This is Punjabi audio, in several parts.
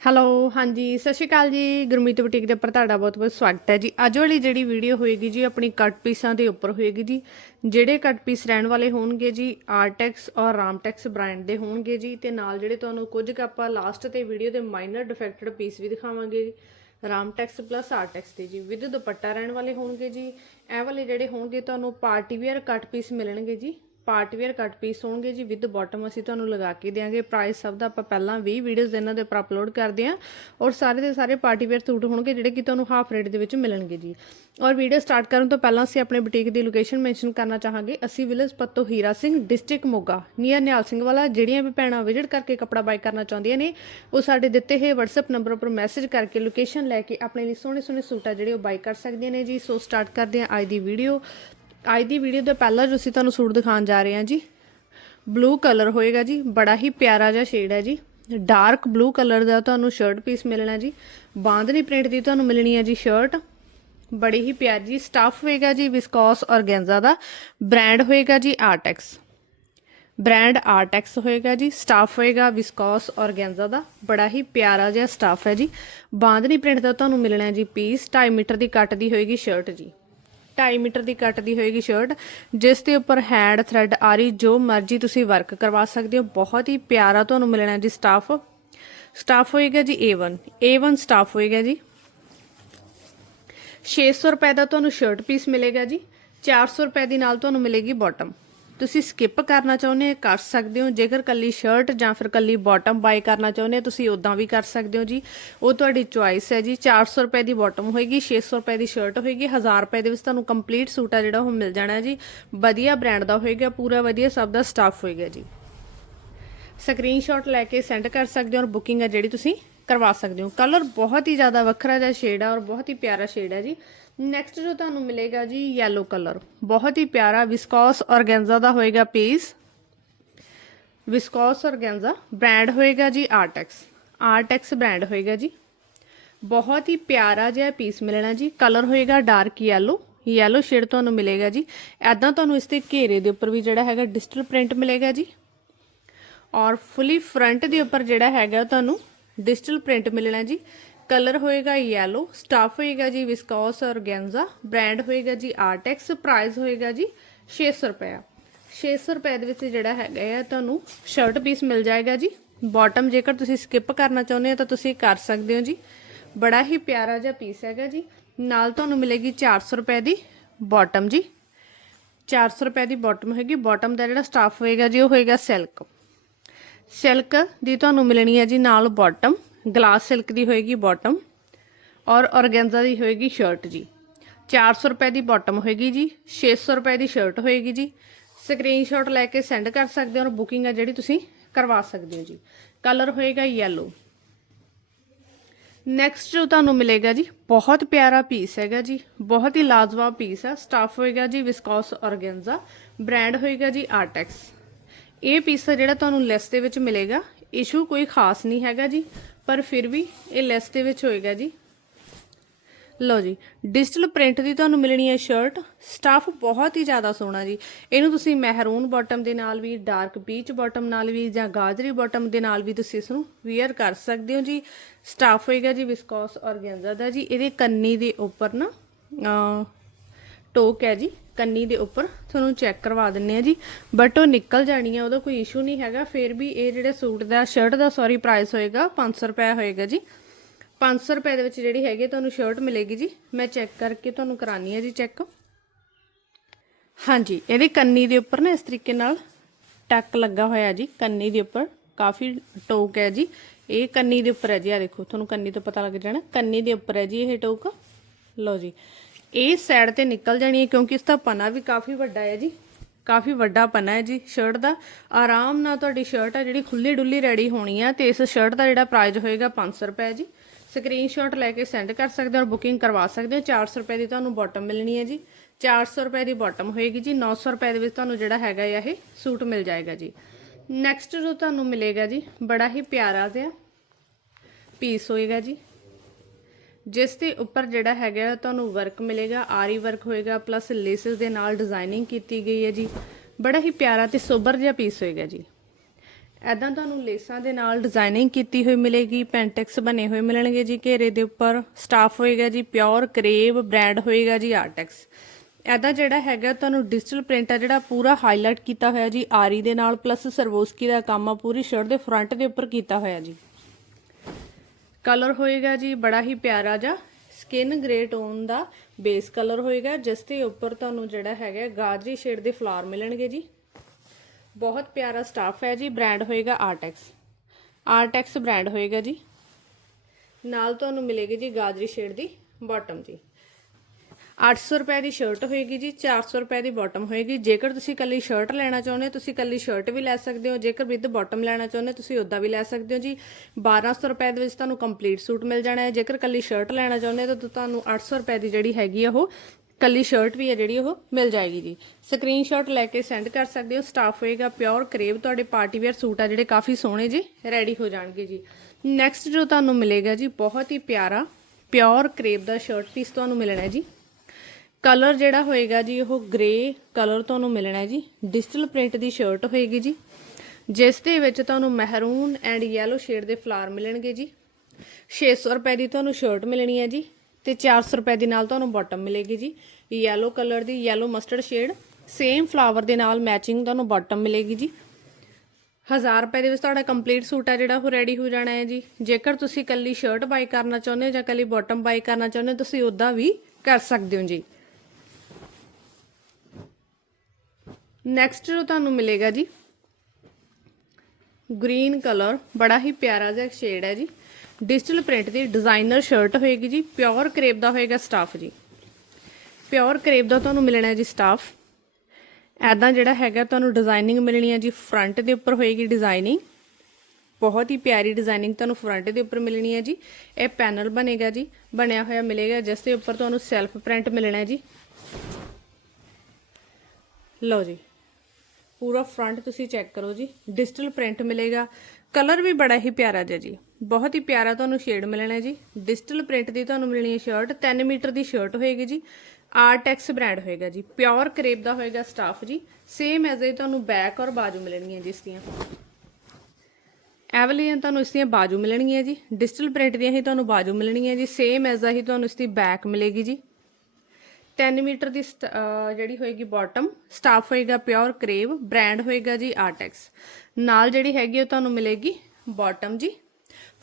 ਹੈਲੋ, ਹਾਂਜੀ, ਸਤਿ ਸ਼੍ਰੀ ਅਕਾਲ ਜੀ। ਗੁਰਮੀਤ ਬੁਟੀਕ ਦੇ ਉੱਪਰ ਤੁਹਾਡਾ ਬਹੁਤ ਬਹੁਤ ਸਵਾਗਤ ਹੈ ਜੀ। ਅੱਜ ਵਾਲੀ ਜਿਹੜੀ ਵੀਡੀਓ ਹੋਏਗੀ ਜੀ, ਆਪਣੀ ਕੱਟ ਪੀਸਾਂ ਦੇ ਉੱਪਰ ਹੋਏਗੀ ਜੀ। ਜਿਹੜੇ ਕੱਟ ਪੀਸ ਰਹਿਣ ਵਾਲੇ ਹੋਣਗੇ ਜੀ, ਆਰਟੈਕਸ ਔਰ ਰਾਮਟੈਕਸ ਬ੍ਰਾਂਡ ਦੇ ਹੋਣਗੇ ਜੀ। ਤੇ ਨਾਲ ਜਿਹੜੇ ਤੁਹਾਨੂੰ ਕੁਝ ਕੁ ਆਪਾਂ ਲਾਸਟ ਤੇ ਵੀਡੀਓ ਦੇ ਮਾਈਨਰ ਡਿਫੈਕਟਡ ਪੀਸ ਵੀ ਦਿਖਾਵਾਂਗੇ ਜੀ। ਰਾਮਟੈਕਸ ਪਲੱਸ ਆਰਟੈਕਸ ਦੇ ਜੀ। ਵਿਦ ਦੁਪੱਟਾ ਰਹਿਣ ਵਾਲੇ ਹੋਣਗੇ ਜੀ। ਇਹ ਵਾਲੇ ਜਿਹੜੇ ਹੋਣਗੇ, ਤੁਹਾਨੂੰ ਪਾਰਟੀ ਵੇਅਰ ਕੱਟ ਪੀਸ ਮਿਲਣਗੇ ਜੀ। ਪਾਰਟੀ ਵੇਅਰ ਕੱਟ ਪੀਸ ਹੋਣਗੇ ਜੀ ਵਿਦ ਬਾਟਮ ਅਸੀਂ ਤੁਹਾਨੂੰ ਲਗਾ ਕੇ ਦੇਵਾਂਗੇ ਪ੍ਰਾਈਸ ਸਭ ਦਾ ਆਪਾਂ ਪਹਿਲਾਂ 20 ਵੀਡੀਓਜ਼ ਇਹਨਾਂ ਦੇ ਉੱਪਰ ਅਪਲੋਡ ਕਰਦੇ ਆਂ ਔਰ ਸਾਰੇ ਦੇ ਸਾਰੇ ਪਾਰਟੀ ਵੇਅਰ ਸੂਟ ਹੋਣਗੇ ਜਿਹੜੇ ਕਿ ਤੁਹਾਨੂੰ ਹਾਫ ਰੇਟ ਦੇ ਵਿੱਚ ਮਿਲਣਗੇ ਜੀ। ਔਰ ਵੀਡੀਓ ਸਟਾਰਟ ਕਰਨ ਤੋਂ ਪਹਿਲਾਂ ਅਸੀਂ ਆਪਣੇ ਬੁਟੀਕ ਦੀ ਲੋਕੇਸ਼ਨ ਮੈਂਸ਼ਨ ਕਰਨਾ ਚਾਹਾਂਗੇ। ਅਸੀਂ village Patto Hira Singh district Moga. Near Nihal Singh Wala, ਜਿਹੜੀਆਂ ਵੀ ਭੈਣਾਂ ਵਿਜ਼ਿਟ ਕਰਕੇ ਕੱਪੜਾ ਬਾਈ ਕਰਨਾ ਚਾਹੁੰਦੀਆਂ ਨੇ, ਉਹ ਸਾਡੇ ਦਿੱਤੇ ਹੋਏ WhatsApp ਨੰਬਰ ਉੱਪਰ ਮੈਸੇਜ ਕਰਕੇ ਲੋਕੇਸ਼ਨ ਲੈ ਕੇ ਆਪਣੇ ਲਈ ਸੋਹਣੇ ਸੋਹਣੇ ਸੂਟ ਆ ਜਿਹੜੇ ਉਹ ਬਾਈ ਕਰ ਸਕਦੀਆਂ ਨੇ ਜੀ। ਸੋ ਸਟਾਰਟ ਕਰਦੇ ਹਾਂ ਅੱਜ ਦੀ ਵੀਡੀਓ ਅੱਜ ਦੀ ਵੀਡੀਓ ਦੇ ਪਹਿਲਾਂ ਜੋ ਅਸੀਂ ਤੁਹਾਨੂੰ ਸੂਟ ਦਿਖਾਉਣ ਜਾ ਰਹੇ ਹਾਂ ਜੀ ਬਲੂ ਕਲਰ ਹੋਏਗਾ ਜੀ, ਬੜਾ ਹੀ ਪਿਆਰਾ ਜਿਹਾ ਸ਼ੇਡ ਹੈ ਜੀ। ਡਾਰਕ ਬਲੂ ਕਲਰ ਦਾ ਤੁਹਾਨੂੰ ਸ਼ਰਟ ਪੀਸ ਮਿਲਣਾ ਜੀ ਬਾਂਦਨੀ ਪ੍ਰਿੰਟ ਦੀ ਤੁਹਾਨੂੰ ਮਿਲਣੀ ਹੈ ਜੀ ਸ਼ਰਟ ਬੜੀ ਹੀ ਪਿਆਰੀ ਜੀ ਸਟਫ ਹੋਏਗਾ ਜੀ ਵਿਸਕੋਸ ਔਰਗੈਂਜ਼ਾ ਦਾ। ਬ੍ਰਾਂਡ ਹੋਏਗਾ ਜੀ ਆਰਟੈਕਸ ਬ੍ਰਾਂਡ ਆਰਟੈਕਸ ਹੋਏਗਾ ਜੀ ਸਟਾਫ ਹੋਏਗਾ ਵਿਸਕੋਸ ਔਰਗੈਂਜ਼ਾ ਦਾ। ਬੜਾ ਹੀ ਪਿਆਰਾ ਜਿਹਾ ਸਟਾਫ ਹੈ ਜੀ। ਬਾਂਦਨੀ ਪ੍ਰਿੰਟ ਦਾ ਤੁਹਾਨੂੰ ਮਿਲਣਾ ਹੈ ਜੀ ਪੀਸ 2.5 ਮੀਟਰ ਦੀ ਕੱਟ ਦੀ ਹੋਏਗੀ ਸ਼ਰਟ ਜੀ। 2.5 ਮੀਟਰ ਦੀ ਕੱਟ ਦੀ ਹੋਏਗੀ ਸ਼ਰਟ ਜਿਸ ਦੇ ਉੱਪਰ ਹੈਂਡ ਥ੍ਰੈਡ ਆਰੀ ਜੋ ਮਰਜ਼ੀ ਤੁਸੀਂ ਵਰਕ ਕਰਵਾ ਸਕਦੇ ਹੋ। ਬਹੁਤ ਹੀ ਪਿਆਰਾ ਤੁਹਾਨੂੰ ਮਿਲਣਾ ਜੀ ਸਟਾਫ ਸਟਾਫ ਹੋਏਗਾ ਜੀ A1 A1 ਸਟਾਫ ਹੋਏਗਾ ਜੀ। 600 ਰੁਪਏ ਦਾ ਤੁਹਾਨੂੰ ਸ਼ਰਟ ਪੀਸ ਮਿਲੇਗਾ ਜੀ। 400 ਰੁਪਏ ਦੀ ਨਾਲ ਤੁਹਾਨੂੰ ਮਿਲੇਗੀ ਬਾਟਮ ਤੁਸੀਂ ਸਕਿਪ ਕਰਨਾ ਚਾਹੁੰਦੇ ਹੋ ਕਰ ਸਕਦੇ ਹੋ। ਜੇਕਰ ਕੱਲੀ ਸ਼ਰਟ ਜਾਂ ਫਿਰ ਕੱਲੀ ਬਾਟਮ ਬਾਈ ਕਰਨਾ ਚਾਹੁੰਦੇ ਹੋ ਤੁਸੀਂ ਉਦਾਂ ਵੀ ਕਰ ਸਕਦੇ ਹੋ ਜੀ। ਉਹ ਤੁਹਾਡੀ ਚੁਆਇਸ ਹੈ ਜੀ। 400 ਰੁਪਏ ਦੀ ਬਾਟਮ ਹੋਏਗੀ 600 ਰੁਪਏ ਦੀ ਸ਼ਰਟ ਹੋਏਗੀ 1000 ਰੁਪਏ ਦੇ ਵਿੱਚ ਤੁਹਾਨੂੰ ਕੰਪਲੀਟ ਸੂਟ ਆ ਜਿਹੜਾ ਉਹ ਮਿਲ ਜਾਣਾ ਜੀ। ਵਧੀਆ ਬ੍ਰਾਂਡ ਦਾ ਹੋਏਗਾ, ਪੂਰਾ ਵਧੀਆ ਸਭ ਦਾ ਸਟਾਫ ਹੋਏਗਾ ਜੀ। ਸਕਰੀਨਸ਼ਾਟ ਲੈ ਕੇ ਸੈਂਡ ਕਰ ਸਕਦੇ ਹੋ ਔਰ ਬੁਕਿੰਗ ਹੈ ਜਿਹੜੀ ਤੁਸੀਂ ਕਰਵਾ ਸਕਦੇ ਹੋ। ਕਲਰ ਬਹੁਤ ਹੀ ਜ਼ਿਆਦਾ ਵੱਖਰਾ ਜਿਹਾ ਸ਼ੇਡ ਹੈ ਔਰ ਬਹੁਤ ਹੀ ਪਿਆਰਾ ਸ਼ੇਡ ਹੈ ਜੀ। ਨੈਕਸਟ ਜੋ ਤੁਹਾਨੂੰ ਮਿਲੇਗਾ ਜੀ, yellow ਕਲਰ ਬਹੁਤ ਹੀ ਪਿਆਰਾ ਵਿਸਕੋਸ ਔਰਗੈਂਜ਼ਾ ਦਾ ਹੋਏਗਾ ਪੀਸ ਵਿਸਕੋਸ ਔਰਗੈਂਜ਼ਾ ਬ੍ਰਾਂਡ ਹੋਏਗਾ ਜੀ ਆਰਟੈਕਸ ਆਰਟੈਕਸ ਬ੍ਰਾਂਡ ਹੋਏਗਾ ਜੀ। ਬਹੁਤ ਹੀ ਪਿਆਰਾ ਜਿਹਾ ਪੀਸ ਮਿਲਣਾ ਜੀ। ਕਲਰ ਹੋਏਗਾ ਡਾਰਕ yellow. Yellow ਸ਼ੇਡ ਤੁਹਾਨੂੰ ਮਿਲੇਗਾ ਜੀ। ਐਦਾਂ ਤੁਹਾਨੂੰ ਇਸ ਤੇ ਘੇਰੇ ਦੇ ਉੱਪਰ ਵੀ ਜਿਹੜਾ ਹੈਗਾ ਡਿਜੀਟਲ ਪ੍ਰਿੰਟ ਮਿਲੇਗਾ ਜੀ। ਔਰ ਫੁੱਲੀ ਫਰੰਟ ਦੇ ਉੱਪਰ ਜਿਹੜਾ ਹੈਗਾ ਤੁਹਾਨੂੰ ਡਿਜੀਟਲ ਪ੍ਰਿੰਟ ਮਿਲਣਾ ਜੀ। ਕਲਰ ਹੋਏਗਾ yellow ਸਟਾਫ ਹੋਏਗਾ ਜੀ ਵਿਸਕੋਸ ਔਰਗੈਂਜ਼ਾ ਬ੍ਰਾਂਡ ਹੋਏਗਾ ਜੀ ਆਰਟੈਕਸ ਪ੍ਰਾਈਸ ਹੋਏਗਾ ਜੀ 600 ਰੁਪਏ। 600 ਰੁਪਏ ਦੇ ਵਿੱਚ ਜਿਹੜਾ ਹੈਗਾ ਹੈ ਤੁਹਾਨੂੰ ਸ਼ਰਟ ਪੀਸ ਮਿਲ ਜਾਏਗਾ ਜੀ। ਬਾਟਮ ਜੇਕਰ ਤੁਸੀਂ ਸਕਿਪ ਕਰਨਾ ਚਾਹੁੰਦੇ ਹੋ, ਤਾਂ ਤੁਸੀਂ ਕਰ ਸਕਦੇ ਹੋ ਜੀ। ਬੜਾ ਹੀ ਪਿਆਰਾ ਜਿਹਾ ਪੀਸ ਹੈਗਾ ਜੀ। ਨਾਲ ਤੁਹਾਨੂੰ ਮਿਲੇਗੀ 400 ਰੁਪਏ ਦੀ ਬਾਟਮ ਜੀ। 400 ਰੁਪਏ ਦੀ ਬਾਟਮ ਹੈਗੀ। ਬਾਟਮ ਦਾ ਜਿਹੜਾ ਸਟਾਫ ਹੋਏਗਾ ਜੀ, ਉਹ ਹੋਏਗਾ ਸਿਲਕ ਸਿਲਕ ਦੀ ਤੁਹਾਨੂੰ ਮਿਲਣੀ ਹੈ ਜੀ ਨਾਲ ਬਾਟਮ ਗਲਾਸ ਸਿਲਕ ਦੀ ਹੋਏਗੀ ਬਾਟਮ ਔਰ ਔਰਗੈਂਜ਼ਾ ਦੀ ਹੋਏਗੀ ਸ਼ਰਟ ਜੀ। 400 ਰੁਪਏ ਦੀ ਬਾਟਮ ਹੋਏਗੀ ਜੀ 600 ਰੁਪਏ ਦੀ ਸ਼ਰਟ ਹੋਏਗੀ ਜੀ। ਸਕਰੀਨਸ਼ਾਟ ਲੈ ਕੇ ਸੈਂਡ ਕਰ ਸਕਦੇ ਹੋ ਔਰ ਬੁਕਿੰਗ ਆ ਜਿਹੜੀ ਤੁਸੀਂ ਕਰਵਾ ਸਕਦੇ ਹੋ ਜੀ। ਕਲਰ ਹੋਏਗਾ ਯੈਲੋ ਨੈਕਸਟ ਜੋ ਤੁਹਾਨੂੰ ਮਿਲੇਗਾ ਜੀ, ਬਹੁਤ ਪਿਆਰਾ ਪੀਸ ਹੈਗਾ ਜੀ, ਬਹੁਤ ਹੀ ਲਾਜਵਾਬ ਪੀਸ ਹੈ ਸਟਾਫ ਹੋਏਗਾ ਜੀ ਵਿਸਕੋਸ ਔਰਗੈਂਜ਼ਾ ਬ੍ਰਾਂਡ ਹੋਏਗਾ ਜੀ ਆਰਟੈਕਸ ਇਹ ਪੀਸ ਜਿਹੜਾ ਤੁਹਾਨੂੰ ਲੈਸ ਦੇ ਵਿੱਚ ਮਿਲੇਗਾ ਇਸ਼ੂ ਕੋਈ ਖਾਸ ਨਹੀਂ ਹੈਗਾ ਜੀ। ਪਰ ਫਿਰ ਵੀ ਇਹ ਲੈਸ ਦੇ ਵਿੱਚ ਹੋਏਗਾ ਜੀ। ਲਓ ਜੀ ਡਿਜੀਟਲ ਪ੍ਰਿੰਟ ਦੀ ਤੁਹਾਨੂੰ ਮਿਲਣੀ ਹੈ ਸ਼ਰਟ ਸਟਾਫ ਬਹੁਤ ਹੀ ਜ਼ਿਆਦਾ ਸੋਹਣਾ ਜੀ। ਇਹਨੂੰ ਤੁਸੀਂ ਮਹਿਰੂਨ ਬਾਟਮ ਦੇ ਨਾਲ ਵੀ ਡਾਰਕ ਪੀਚ ਬਾਟਮ ਨਾਲ ਵੀ ਜਾਂ ਗਾਜਰੀ ਬਾਟਮ ਦੇ ਨਾਲ ਵੀ ਤੁਸੀਂ ਇਸ ਨੂੰ ਵੇਅਰ ਕਰ ਸਕਦੇ ਹੋ ਜੀ। ਸਟਾਫ ਹੋਏਗਾ ਜੀ ਵਿਸਕੋਸ ਔਰਗੈਂਜ਼ਾ ਦਾ ਜੀ। ਇਹਦੇ ਕੰਨੀ ਦੇ ਉੱਪਰ ਨਾ ਟੋਕ ਹੈ ਜੀ। ਕੰਨੀ ਦੇ ਉੱਪਰ ਤੁਹਾਨੂੰ ਚੈੱਕ ਕਰਵਾ ਦਿੰਨੇ ਆ ਜੀ। ਬਟ ਉਹ ਨਿਕਲ ਜਾਣੀ ਹੈ ਉਹਦਾ ਕੋਈ ਇਸ਼ੂ ਨਹੀਂ ਹੈਗਾ। ਫਿਰ ਵੀ ਇਹ ਜਿਹੜੇ ਸੂਟ ਦਾ ਸ਼ਰਟ ਦਾ ਸੌਰੀ ਪ੍ਰਾਈਸ ਹੋਏਗਾ 500 ਰੁਪਏ ਹੋਏਗਾ ਜੀ। 500 ਰੁਪਏ ਦੇ ਵਿੱਚ ਜਿਹੜੀ ਹੈਗੀ ਤੁਹਾਨੂੰ ਸ਼ਰਟ ਮਿਲੇਗੀ ਜੀ। ਮੈਂ ਚੈੱਕ ਕਰਕੇ ਤੁਹਾਨੂੰ ਕਰਾਨੀ ਹੈ ਜੀ ਚੈੱਕ ਹਾਂਜੀ, ਇਹਦੇ ਕੰਨੀ ਦੇ ਉੱਪਰ ਨਾ ਇਸ ਤਰੀਕੇ ਨਾਲ ਟੱਕ ਲੱਗਾ ਹੋਇਆ ਜੀ, ਕੰਨੀ ਦੇ ਉੱਪਰ। ਕਾਫੀ ਟੋਕ ਹੈ ਜੀ। ਇਹ ਕੰਨੀ ਦੇ ਉੱਪਰ ਹੈ ਜੀ ਆ ਦੇਖੋ, ਤੁਹਾਨੂੰ ਕੰਨੀ ਤੋਂ ਪਤਾ ਲੱਗ ਜਾਣਾ। ਕੰਨੀ ਦੇ ਉੱਪਰ ਹੈ ਜੀ ਇਹ ਟੋਕ। ਲਓ ਜੀ। ਇਹ ਸਾਈਡ ਤੇ ਨਿਕਲ ਜਾਣੀ ਹੈ ਕਿਉਂਕਿ ਇਸ ਦਾ ਪਨਾ ਵੀ ਕਾਫੀ ਵੱਡਾ ਹੈ ਜੀ। ਕਾਫੀ ਵੱਡਾ ਪਨਾ ਹੈ ਜੀ ਸ਼ਰਟ ਦਾ। ਆਰਾਮ ਨਾਲ ਤੁਹਾਡੀ ਸ਼ਰਟ ਆ ਜਿਹੜੀ ਖੁੱਲੀ ਡੁੱਲੀ ਰੈਡੀ ਹੋਣੀ ਆ ਤੇ ਇਸ ਸ਼ਰਟ ਦਾ ਜਿਹੜਾ ਪ੍ਰਾਈਸ ਹੋਏਗਾ 500 ਰੁਪਏ ਜੀ। ਸਕਰੀਨਸ਼ਾਟ ਲੈ ਕੇ ਸੈਂਡ ਕਰ ਸਕਦੇ ਹੋ ਔਰ ਬੁਕਿੰਗ ਕਰਵਾ ਸਕਦੇ ਹੋ। 400 ਰੁਪਏ ਦੀ ਤੁਹਾਨੂੰ ਬਾਟਮ ਮਿਲਣੀ ਹੈ ਜੀ। 400 ਰੁਪਏ ਦੀ ਬਾਟਮ ਹੋਏਗੀ ਜੀ। 900 ਰੁਪਏ ਦੇ ਵਿੱਚ ਤੁਹਾਨੂੰ ਜਿਹੜਾ ਹੈਗਾ ਆ ਇਹ ਸੂਟ ਮਿਲ ਜਾਏਗਾ ਜੀ। ਨੈਕਸਟ ਜੋ ਤੁਹਾਨੂੰ ਮਿਲੇਗਾ ਜੀ, ਬੜਾ ਹੀ ਪਿਆਰਾ ਜਿਹਾ ਪੀਸ ਹੋਏਗਾ ਜੀ। ਜਿਸ ਦੇ ਉੱਪਰ ਜਿਹੜਾ ਹੈਗਾ ਤੁਹਾਨੂੰ ਵਰਕ ਮਿਲੇਗਾ, ਆਰੀ ਵਰਕ ਹੋਏਗਾ ਪਲੱਸ ਲੇਸਸ ਦੇ ਨਾਲ ਡਿਜ਼ਾਈਨਿੰਗ ਕੀਤੀ ਗਈ ਹੈ ਜੀ। ਬੜਾ ਹੀ ਪਿਆਰਾ ਤੇ ਸੋਬਰ ਜਿਹਾ ਪੀਸ ਹੋਏਗਾ ਜੀ। ਐਦਾਂ ਤੁਹਾਨੂੰ ਲੇਸਾਂ ਦੇ ਨਾਲ ਡਿਜ਼ਾਈਨਿੰਗ ਕੀਤੀ ਹੋਈ ਮਿਲੇਗੀ ਪੈਂਟੈਕਸ ਬਣੇ ਹੋਏ ਮਿਲਣਗੇ ਜੀ ਘੇਰੇ ਦੇ ਉੱਪਰ। ਸਟਾਫ ਹੋਏਗਾ ਜੀ ਪਿਓਰ ਕਰੇਬ ਬ੍ਰੈਂਡ ਹੋਏਗਾ ਜੀ ਆਰਟੈਕਸ ਐਦਾ ਜਿਹੜਾ ਹੈਗਾ, ਤੁਹਾਨੂੰ ਡਿਜੀਟਲ ਪ੍ਰਿੰਟ ਆ ਜਿਹੜਾ ਪੂਰਾ ਹਾਈਲਾਈਟ ਕੀਤਾ ਹੋਇਆ ਜੀ, ਆਰੀ ਦੇ ਨਾਲ ਪਲੱਸ ਸਰਵੋਸਕੀ ਦਾ ਕੰਮ ਆ, ਪੂਰੀ ਸ਼ਰਟ ਦੇ ਫਰੰਟ ਦੇ ਉੱਪਰ ਕੀਤਾ ਹੋਇਆ ਜੀ। ਕਲਰ ਹੋਏਗਾ ਜੀ ਬੜਾ ਹੀ ਪਿਆਰਾ ਜਿਹਾ। ਸਕਿਨ ਗ੍ਰੇ ਟੋਨ ਦਾ ਬੇਸ ਕਲਰ ਹੋਏਗਾ। ਜਿਸ ਦੇ ਉੱਪਰ ਤੁਹਾਨੂੰ ਜਿਹੜਾ ਹੈਗਾ ਗਾਜਰੀ ਸ਼ੇਡ ਦੇ ਫਲਾਵਰ ਮਿਲਣਗੇ ਜੀ। ਬਹੁਤ ਪਿਆਰਾ ਸਟਾਫ ਹੈ ਜੀ। ਬ੍ਰਾਂਡ ਹੋਏਗਾ ਆਰਟੈਕਸ ਆਰਟੈਕਸ ਬ੍ਰਾਂਡ ਹੋਏਗਾ ਜੀ। ਨਾਲ ਤੁਹਾਨੂੰ ਮਿਲੇਗੀ ਜੀ ਗਾਜਰੀ ਸ਼ੇਡ ਦੀ ਬਾਟਮ ਜੀ। 800 ਰੁਪਏ ਦੀ ਸ਼ਰਟ ਹੋਏਗੀ ਜੀ 400 ਰੁਪਏ ਦੀ ਬਾਟਮ ਹੋਏਗੀ। ਜੇਕਰ ਤੁਸੀਂ ਕੱਲੀ ਸ਼ਰਟ ਲੈਣਾ ਚਾਹੁੰਦੇ ਹੋ, ਤੁਸੀਂ ਕੱਲੀ ਸ਼ਰਟ ਵੀ ਲੈ ਸਕਦੇ ਹੋ। ਜੇਕਰ ਵਿਦ ਬਾਟਮ ਲੈਣਾ ਚਾਹੁੰਦੇ ਹੋ, ਤੁਸੀਂ ਉਦਾਂ ਵੀ ਲੈ ਸਕਦੇ ਹੋ ਜੀ। 1200 ਰੁਪਏ ਦੇ ਵਿੱਚ ਤੁਹਾਨੂੰ ਕੰਪਲੀਟ ਸੂਟ ਮਿਲ ਜਾਣਾ ਹੈ। ਜੇਕਰ ਕੱਲੀ ਸ਼ਰਟ ਲੈਣਾ ਚਾਹੁੰਦੇ ਹੋ, ਤਾਂ ਤੁਹਾਨੂੰ 800 ਰੁਪਏ ਦੀ ਜਿਹੜੀ ਹੈਗੀ ਆ ਉਹ ਕੱਲੀ ਸ਼ਰਟ ਵੀ ਹੈ ਜਿਹੜੀ ਉਹ ਮਿਲ ਜਾਏਗੀ ਜੀ। ਸਕਰੀਨਸ਼ਾਟ ਲੈ ਕੇ ਸੈਂਡ ਕਰ ਸਕਦੇ ਹੋ। ਸਟਾਫ ਹੋਏਗਾ ਪਿਓਰ ਕਰੇਵ ਤੁਹਾਡੇ ਪਾਰਟੀ ਵੇਅਰ ਸੂਟ ਆ ਜਿਹੜੇ ਕਾਫੀ ਸੋਹਣੇ ਜੀ ਰੈਡੀ ਹੋ ਜਾਣਗੇ ਜੀ। ਨੈਕਸਟ ਜੋ ਤੁਹਾਨੂੰ ਮਿਲੇਗਾ ਜੀ, ਬਹੁਤ ਹੀ ਪਿਆਰਾ ਪਿਓਰ ਕਰੇਵ ਦਾ ਸ਼ਰਟ ਪੀਸ ਤੁਹਾਨੂੰ ਮਿਲਣਾ ਹੈ ਜੀ। ਕਲਰ ਜਿਹੜਾ ਹੋਏਗਾ ਜੀ, ਉਹ ਗ੍ਰੇ ਕਲਰ ਤੁਹਾਨੂੰ ਮਿਲਣਾ ਹੈ ਜੀ। ਡਿਜੀਟਲ ਪ੍ਰਿੰਟ ਦੀ ਸ਼ਰਟ ਹੋਏਗੀ ਜੀ। ਜਿਸ ਦੇ ਵਿੱਚ ਤੁਹਾਨੂੰ ਮਹਿਰੂਨ ਐਂਡ ਯੈਲੋ ਸ਼ੇਡ ਦੇ ਫਲਾਰ ਮਿਲਣਗੇ ਜੀ। 600 ਰੁਪਏ ਦੀ ਤੁਹਾਨੂੰ ਸ਼ਰਟ ਮਿਲਣੀ ਹੈ ਜੀ ਤੇ 400 ਰੁਪਏ ਦੀ ਨਾਲ ਤੁਹਾਨੂੰ ਬਾਟਮ ਮਿਲੇਗੀ ਜੀ। ਯੈਲੋ ਕਲਰ ਦੀ yellow mustard shade same flower ਦੇ ਨਾਲ ਮੈਚਿੰਗ ਤੁਹਾਨੂੰ ਬਾਟਮ ਮਿਲੇਗੀ ਜੀ। 1000 ਰੁਪਏ ਦੇ ਵਿੱਚ ਤੁਹਾਡਾ ਕੰਪਲੀਟ ਸੂਟ ਆ ਜਿਹੜਾ, ਉਹ ਰੈਡੀ ਹੋ ਜਾਣਾ ਹੈ ਜੀ। ਜੇਕਰ ਤੁਸੀਂ ਕੱਲੀ ਸ਼ਰਟ ਬਾਈ ਕਰਨਾ ਚਾਹੁੰਦੇ ਹੋ ਜਾਂ ਕੱਲੀ ਬਾਟਮ ਬਾਈ ਕਰਨਾ ਚਾਹੁੰਦੇ ਹੋ, ਤੁਸੀਂ ਉਦਾਂ ਵੀ ਕਰ ਸਕਦੇ ਹੋ ਜੀ। ਨੈਕਸਟ ਜੋ ਤੁਹਾਨੂੰ ਮਿਲੇਗਾ ਜੀ ਗ੍ਰੀਨ ਕਲਰ ਬੜਾ ਹੀ ਪਿਆਰਾ ਜਿਹਾ ਸ਼ੇਡ ਹੈ ਜੀ। ਡਿਜੀਟਲ ਪ੍ਰਿੰਟ ਦੀ ਡਿਜ਼ਾਈਨਰ ਸ਼ਰਟ ਹੋਏਗੀ ਜੀ ਪਿਓਰ ਕਰੇਪ ਦਾ ਹੋਏਗਾ ਸਟਾਫ ਜੀ। ਪਿਓਰ ਕਰੇਪ ਦਾ ਤੁਹਾਨੂੰ ਮਿਲਣਾ ਹੈ ਜੀ ਸਟਾਫ ਐਦਾਂ ਜਿਹੜਾ ਹੈਗਾ ਤੁਹਾਨੂੰ ਡਿਜ਼ਾਈਨਿੰਗ ਮਿਲਣੀ ਹੈ ਜੀ ਫਰੰਟ ਦੇ ਉੱਪਰ ਹੋਏਗੀ ਡਿਜ਼ਾਈਨਿੰਗ ਬਹੁਤ ਹੀ ਪਿਆਰੀ ਡਿਜ਼ਾਈਨਿੰਗ ਤੁਹਾਨੂੰ ਫਰੰਟ ਦੇ ਉੱਪਰ ਮਿਲਣੀ ਹੈ ਜੀ। ਇਹ ਪੈਨਲ ਬਣੇਗਾ ਜੀ, ਬਣਿਆ ਹੋਇਆ ਮਿਲੇਗਾ, ਜਿਸ ਦੇ ਉੱਪਰ ਤੁਹਾਨੂੰ ਸੈਲਫ ਪ੍ਰਿੰਟ ਮਿਲਣਾ ਹੈ ਜੀ। ਲਓ ਜੀ। ਪੂਰਾ ਫਰੰਟ ਤੁਸੀਂ ਚੈੱਕ ਕਰੋ ਜੀ। ਡਿਜੀਟਲ ਪ੍ਰਿੰਟ ਮਿਲੇਗਾ। ਕਲਰ ਵੀ ਬੜਾ ਹੀ ਪਿਆਰਾ ਜਿਹਾ ਜੀ। ਬਹੁਤ ਹੀ ਪਿਆਰਾ ਤੁਹਾਨੂੰ ਸ਼ੇਡ ਮਿਲਣਾ ਜੀ। ਡਿਜੀਟਲ ਪ੍ਰਿੰਟ ਦੀ ਤੁਹਾਨੂੰ ਮਿਲਣੀ ਹੈ ਸ਼ਰਟ 3 ਮੀਟਰ ਦੀ ਸ਼ਰਟ ਹੋਏਗੀ ਜੀ। ਆਰਟੈਕਸ ਬ੍ਰਾਂਡ ਹੋਏਗਾ ਜੀ। ਪਿਓਰ ਕਰੇਪ ਦਾ ਹੋਏਗਾ ਸਟਾਫ ਜੀ। ਸੇਮ ਐਜ਼ ਹੀ ਤੁਹਾਨੂੰ ਬੈਕ ਔਰ ਬਾਜੂ ਮਿਲਣਗੀਆਂ ਜੀ ਇਸ ਦੀਆਂ। ਐਵਲੀਅਨ ਤੁਹਾਨੂੰ ਇਸ ਦੀਆਂ ਬਾਜੂ ਮਿਲਣਗੀਆਂ ਜੀ। ਡਿਜੀਟਲ ਪ੍ਰਿੰਟ ਦੀਆਂ ਹੀ ਤੁਹਾਨੂੰ ਬਾਜੂ ਮਿਲਣਗੀਆਂ ਜੀ। ਸੇਮ ਐਜ਼ ਹੀ ਤੁਹਾਨੂੰ ਇਸ ਦੀ ਬੈਕ ਮਿਲੇਗੀ ਜੀ। 10 ਮੀਟਰ ਦੀ ਸਟ- ਜਿਹੜੀ ਹੋਏਗੀ ਬਾਟਮ ਸਟਾਫ ਹੋਏਗਾ ਪਿਓਰ ਕਰੇਵ ਬ੍ਰਾਂਡ ਹੋਏਗਾ ਜੀ ਆਰਟੈਕਸ ਨਾਲ ਜਿਹੜੀ ਹੈਗੀ ਉਹ ਤੁਹਾਨੂੰ ਮਿਲੇਗੀ ਬਾਟਮ ਜੀ।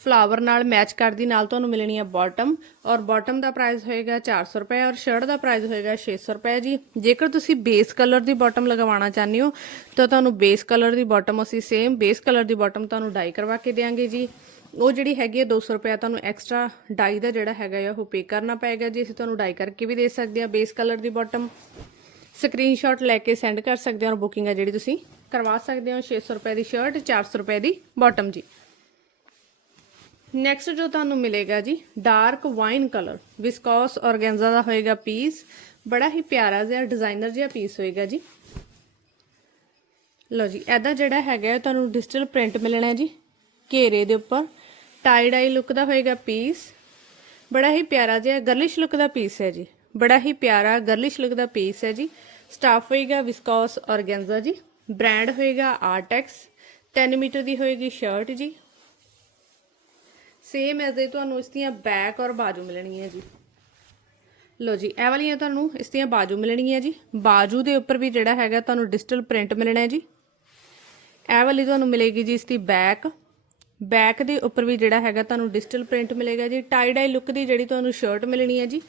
ਫਲਾਵਰ ਨਾਲ ਮੈਚ ਕਰਦੀ, ਨਾਲ ਤੁਹਾਨੂੰ ਮਿਲਣੀ ਹੈ ਬਾਟਮ ਔਰ ਬਾਟਮ ਦਾ ਪ੍ਰਾਈਸ ਹੋਏਗਾ 400 ਰੁਪਏ ਔਰ ਸ਼ਰਟ ਦਾ ਪ੍ਰਾਈਸ ਹੋਏਗਾ 600 ਰੁਪਏ ਜੀ। ਜੇਕਰ ਤੁਸੀਂ ਬੇਸ ਕਲਰ ਦੀ ਬਾਟਮ ਲਗਵਾਉਣਾ ਚਾਹੁੰਦੇ ਹੋ, ਤਾਂ ਤੁਹਾਨੂੰ ਬੇਸ ਕਲਰ ਦੀ ਬਾਟਮ ਅਸੀਂ ਸੇਮ ਬੇਸ ਕਲਰ ਦੀ ਬਾਟਮ ਤੁਹਾਨੂੰ ਡਾਈ ਕਰਵਾ ਕੇ ਦੇਵਾਂਗੇ ਜੀ। ਉਹ ਜਿਹੜੀ ਹੈਗੀ ਹੈ 200 ਰੁਪਏ ਤੁਹਾਨੂੰ ਐਕਸਟਰਾ ਡਾਈ ਦਾ ਜਿਹੜਾ ਹੈਗਾ ਹੈ ਉਹ ਪੇ ਕਰਨਾ ਪਏਗਾ ਜੀ। ਅਸੀਂ ਤੁਹਾਨੂੰ ਡਾਈ ਕਰਕੇ ਵੀ ਦੇ ਸਕਦੇ ਹਾਂ ਬੇਸ ਕਲਰ ਦੀ ਬਾਟਮ ਸਕਰੀਨਸ਼ਾਟ ਲੈ ਕੇ ਸੈਂਡ ਕਰ ਸਕਦੇ ਹੋ ਔਰ ਬੁਕਿੰਗ ਆ ਜਿਹੜੀ ਤੁਸੀਂ ਕਰਵਾ ਸਕਦੇ ਹੋ। 600 ਰੁਪਏ ਦੀ ਸ਼ਰਟ 400 ਰੁਪਏ ਦੀ ਬਾਟਮ ਜੀ। ਨੈਕਸਟ ਜੋ ਤੁਹਾਨੂੰ ਮਿਲੇਗਾ ਜੀ dark wine colour viscose organza ਦਾ ਹੋਏਗਾ ਪੀਸ ਬੜਾ ਹੀ ਪਿਆਰਾ ਜਿਹਾ ਡਿਜ਼ਾਈਨਰ ਜਿਹਾ ਪੀਸ ਹੋਏਗਾ ਜੀ। ਲਓ ਜੀ, ਇਹਦਾ ਜਿਹੜਾ ਹੈਗਾ ਤੁਹਾਨੂੰ ਡਿਜੀਟਲ ਪ੍ਰਿੰਟ ਮਿਲਣਾ ਹੈ ਜੀ। ਘੇਰੇ ਦੇ ਉੱਪਰ। ਟਾਈ ਡਾਈ ਲੁੱਕ ਦਾ ਹੋਏਗਾ ਪੀਸ ਬੜਾ ਹੀ ਪਿਆਰਾ ਜਿਹਾ ਗਰਲਿਸ਼ ਲੁੱਕ ਦਾ ਪੀਸ ਹੈ ਜੀ। ਬੜਾ ਹੀ ਪਿਆਰਾ ਗਰਲਿਸ਼ ਲੁੱਕ ਦਾ ਪੀਸ ਹੈ ਜੀ। ਸਟਾਫ ਹੋਏਗਾ ਵਿਸਕੋਸ ਔਰਗੈਂਜ਼ਾ ਜੀ। ਬ੍ਰਾਂਡ ਹੋਏਗਾ ਆਰਟੈਕਸ 10 ਮੀਟਰ ਦੀ ਹੋਏਗੀ ਸ਼ਰਟ ਜੀ। ਸੇਮ ਐਜ਼ ਇਹ ਤੁਹਾਨੂੰ ਇਸ ਦੀਆਂ ਬੈਕ ਔਰ ਬਾਜੂ ਮਿਲਣਗੀਆਂ ਜੀ। ਲੋ ਜੀ, ਇਹ ਵਾਲੀਆਂ ਤੁਹਾਨੂੰ ਇਸ ਦੀਆਂ ਬਾਜੂ ਮਿਲਣਗੀਆਂ ਜੀ। ਬਾਜੂ ਦੇ ਉੱਪਰ ਵੀ ਜਿਹੜਾ ਹੈਗਾ ਤੁਹਾਨੂੰ ਡਿਜੀਟਲ ਪ੍ਰਿੰਟ ਮਿਲਣਾ ਹੈ ਜੀ। ਇਹ ਵਾਲੀ ਤੁਹਾਨੂੰ ਮਿਲੇਗੀ ਜੀ ਇਸ ਦੀ ਬੈਕ ਬੈਕ ਦੇ ਉੱਪਰ ਵੀ ਜਿਹੜਾ ਹੈਗਾ ਤੁਹਾਨੂੰ ਡਿਜੀਟਲ ਪ੍ਰਿੰਟ ਮਿਲੇਗਾ ਜੀ। ਟਾਈ ਡਾਈ ਲੁੱਕ ਦੀ ਜਿਹੜੀ ਤੁਹਾਨੂੰ ਸ਼ਰਟ ਮਿਲਣੀ ਹੈ ਜੀ,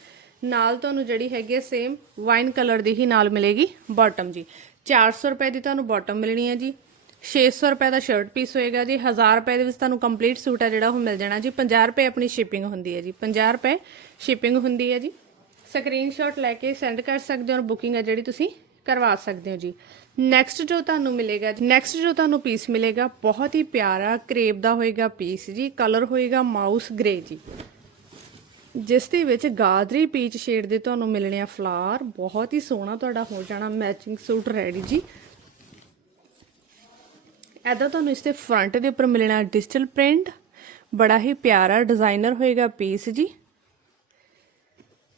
ਨਾਲ ਤੁਹਾਨੂੰ ਜਿਹੜੀ ਹੈਗੀ ਹੈ ਸੇਮ ਵਾਈਨ ਕਲਰ ਦੀ ਹੀ ਨਾਲ ਮਿਲੇਗੀ ਬਾਟਮ ਜੀ। 400 ਰੁਪਏ ਦੀ ਤੁਹਾਨੂੰ ਬਾਟਮ ਮਿਲਣੀ ਹੈ ਜੀ। 600 ਰੁਪਏ ਦਾ ਸ਼ਰਟ ਪੀਸ ਹੋਏਗਾ ਜੀ। 1000 ਰੁਪਏ ਦੇ ਵਿੱਚ ਤੁਹਾਨੂੰ ਕੰਪਲੀਟ ਸੂਟ ਹੈ ਜਿਹੜਾ ਉਹ ਮਿਲ ਜਾਣਾ ਜੀ। 50 ਰੁਪਏ ਆਪਣੀ ਸ਼ਿਪਿੰਗ ਹੁੰਦੀ ਹੈ ਜੀ। 50 ਰੁਪਏ ਸ਼ਿਪਿੰਗ ਹੁੰਦੀ ਹੈ ਜੀ। ਸਕਰੀਨਸ਼ਾਟ ਲੈ ਕੇ ਸੈਂਡ ਕਰ ਸਕਦੇ ਹੋ ਔਰ ਬੁਕਿੰਗ ਹੈ ਜਿਹੜੀ ਤੁਸੀਂ ਕਰਵਾ ਸਕਦੇ ਹੋ ਜੀ। ਨੈਕਸਟ ਜੋ ਤੁਹਾਨੂੰ ਮਿਲੇਗਾ ਨੈਕਸਟ ਜੋ ਤੁਹਾਨੂੰ ਪੀਸ ਮਿਲੇਗਾ, ਬਹੁਤ ਹੀ ਪਿਆਰਾ ਕਰੇਪ ਦਾ ਹੋਏਗਾ ਪੀਸ ਜੀ ਕਲਰ ਹੋਏਗਾ ਮਾਊਸ ਗ੍ਰੇ ਜੀ। ਜਿਸ ਦੇ ਵਿੱਚ ਗਾਦਰੀ ਪੀਚ ਸ਼ੇਡ ਦੇ ਤੁਹਾਨੂੰ ਮਿਲਣੇ ਆ ਫਲਾਰ ਬਹੁਤ ਹੀ ਸੋਹਣਾ ਤੁਹਾਡਾ ਹੋ ਜਾਣਾ ਮੈਚਿੰਗ ਸੂਟ ਰੈਡੀ ਜੀ। ਐਦਾ ਤੁਹਾਨੂੰ ਇਸ ਦੇ ਫਰੰਟ ਦੇ ਉੱਪਰ ਮਿਲਣਾ ਡਿਜੀਟਲ ਪ੍ਰਿੰਟ ਬੜਾ ਹੀ ਪਿਆਰਾ ਡਿਜ਼ਾਈਨਰ ਹੋਏਗਾ ਪੀਸ ਜੀ।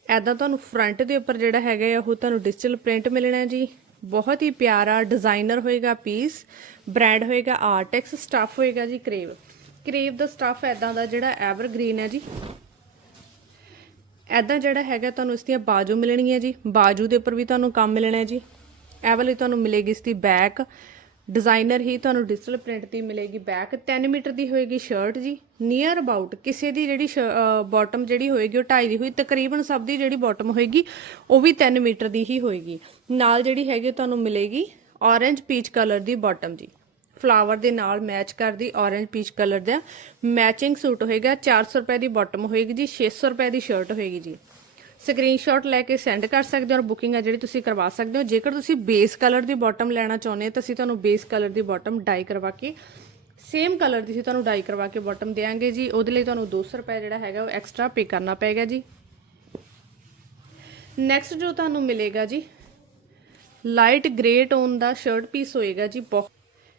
ਐਦਾ ਤੁਹਾਨੂੰ ਫਰੰਟ ਦੇ ਉੱਪਰ ਜਿਹੜਾ ਹੈਗਾ ਆ, ਉਹ ਤੁਹਾਨੂੰ ਡਿਜੀਟਲ ਪ੍ਰਿੰਟ ਮਿਲਣਾ ਹੈ ਜੀ। ਬਹੁਤ ਹੀ ਪਿਆਰਾ ਡਿਜ਼ਾਈਨਰ ਹੋਏਗਾ ਪੀਸ ਬ੍ਰਾਂਡ ਹੋਏਗਾ ਆਰਟੈਕਸ ਸਟਫ ਹੋਏਗਾ ਜੀ ਕਰੇਵ ਕਰੇਵ ਦਾ ਸਟਫ ਐਦਾਂ ਦਾ ਜਿਹੜਾ ਐਵਰਗ੍ਰੀਨ ਹੈ ਜੀ। ਐਦਾਂ ਜਿਹੜਾ ਹੈਗਾ ਤੁਹਾਨੂੰ ਇਸ ਦੀਆਂ ਬਾਜੂ ਮਿਲਣਗੀਆਂ ਜੀ। ਬਾਜੂ ਦੇ ਉੱਪਰ ਵੀ ਤੁਹਾਨੂੰ ਕੰਮ ਮਿਲਣਾ ਹੈ ਜੀ। ਇਹ ਵਾਲੀ ਤੁਹਾਨੂੰ ਮਿਲੇਗੀ ਇਸ ਦੀ ਬੈਕ ਡਿਜ਼ਾਈਨਰ ਹੀ ਤੁਹਾਨੂੰ ਡਿਜੀਟਲ ਪ੍ਰਿੰਟ ਦੀ ਮਿਲੇਗੀ ਬੈਕ 3 ਮੀਟਰ ਦੀ ਹੋਏਗੀ ਸ਼ਰਟ ਜੀ। ਨੀਅਰ ਅਬਾਊਟ ਕਿਸੇ ਦੀ ਜਿਹੜੀ ਬਾਟਮ ਜਿਹੜੀ ਹੋਏਗੀ ਉਹ 2.5 ਦੀ ਹੋਈ, ਤਕਰੀਬਨ ਸਭ ਦੀ ਜਿਹੜੀ ਬਾਟਮ ਹੋਏਗੀ, ਉਹ ਵੀ 3 ਮੀਟਰ ਦੀ ਹੀ ਹੋਏਗੀ। ਨਾਲ ਜਿਹੜੀ ਹੈਗੀ ਤੁਹਾਨੂੰ ਮਿਲੇਗੀ orange ਪੀਚ ਕਲਰ ਦੀ ਬਾਟਮ ਜੀ। ਫਲਾਵਰ ਦੇ ਨਾਲ ਮੈਚ ਕਰਦੀ orange ਪੀਚ ਕਲਰ ਦਾ। ਮੈਚਿੰਗ ਸੂਟ ਹੋਏਗਾ 400 ਰੁਪਏ ਦੀ ਬਾਟਮ ਹੋਏਗੀ ਜੀ 600 ਰੁਪਏ ਦੀ ਸ਼ਰਟ ਹੋਏਗੀ ਜੀ। ਸਕਰੀਨਸ਼ਾਟ ਲੈ ਕੇ ਸੈਂਡ ਕਰ ਸਕਦੇ ਹੋ ਔਰ ਬੁਕਿੰਗ ਆ ਜਿਹੜੀ ਤੁਸੀਂ ਕਰਵਾ ਸਕਦੇ ਹੋ। ਜੇਕਰ ਤੁਸੀਂ ਬੇਸ ਕਲਰ ਦੀ ਬਾਟਮ ਲੈਣਾ ਚਾਹੁੰਦੇ ਹੋ, ਤਾਂ ਅਸੀਂ ਤੁਹਾਨੂੰ ਬੇਸ ਕਲਰ ਦੀ ਬਾਟਮ ਡਾਈ ਕਰਵਾ ਕੇ ਸੇਮ ਕਲਰ ਦੀ ਅਸੀਂ ਤੁਹਾਨੂੰ ਡਾਈ ਕਰਵਾ ਕੇ ਬਾਟਮ ਦੇਵਾਂਗੇ ਜੀ। ਉਹਦੇ ਲਈ ਤੁਹਾਨੂੰ 200 ਰੁਪਏ ਜਿਹੜਾ ਹੈਗਾ ਉਹ ਐਕਸਟਰਾ ਪੇ ਕਰਨਾ ਪਏਗਾ ਜੀ। ਨੈਕਸਟ ਜੋ ਤੁਹਾਨੂੰ ਮਿਲੇਗਾ ਜੀ ਲਾਈਟ ਗ੍ਰੇ ਟੋਨ ਦਾ ਸ਼ਰਟ ਪੀਸ ਹੋਏਗਾ ਜੀ। ਬਹੁਤ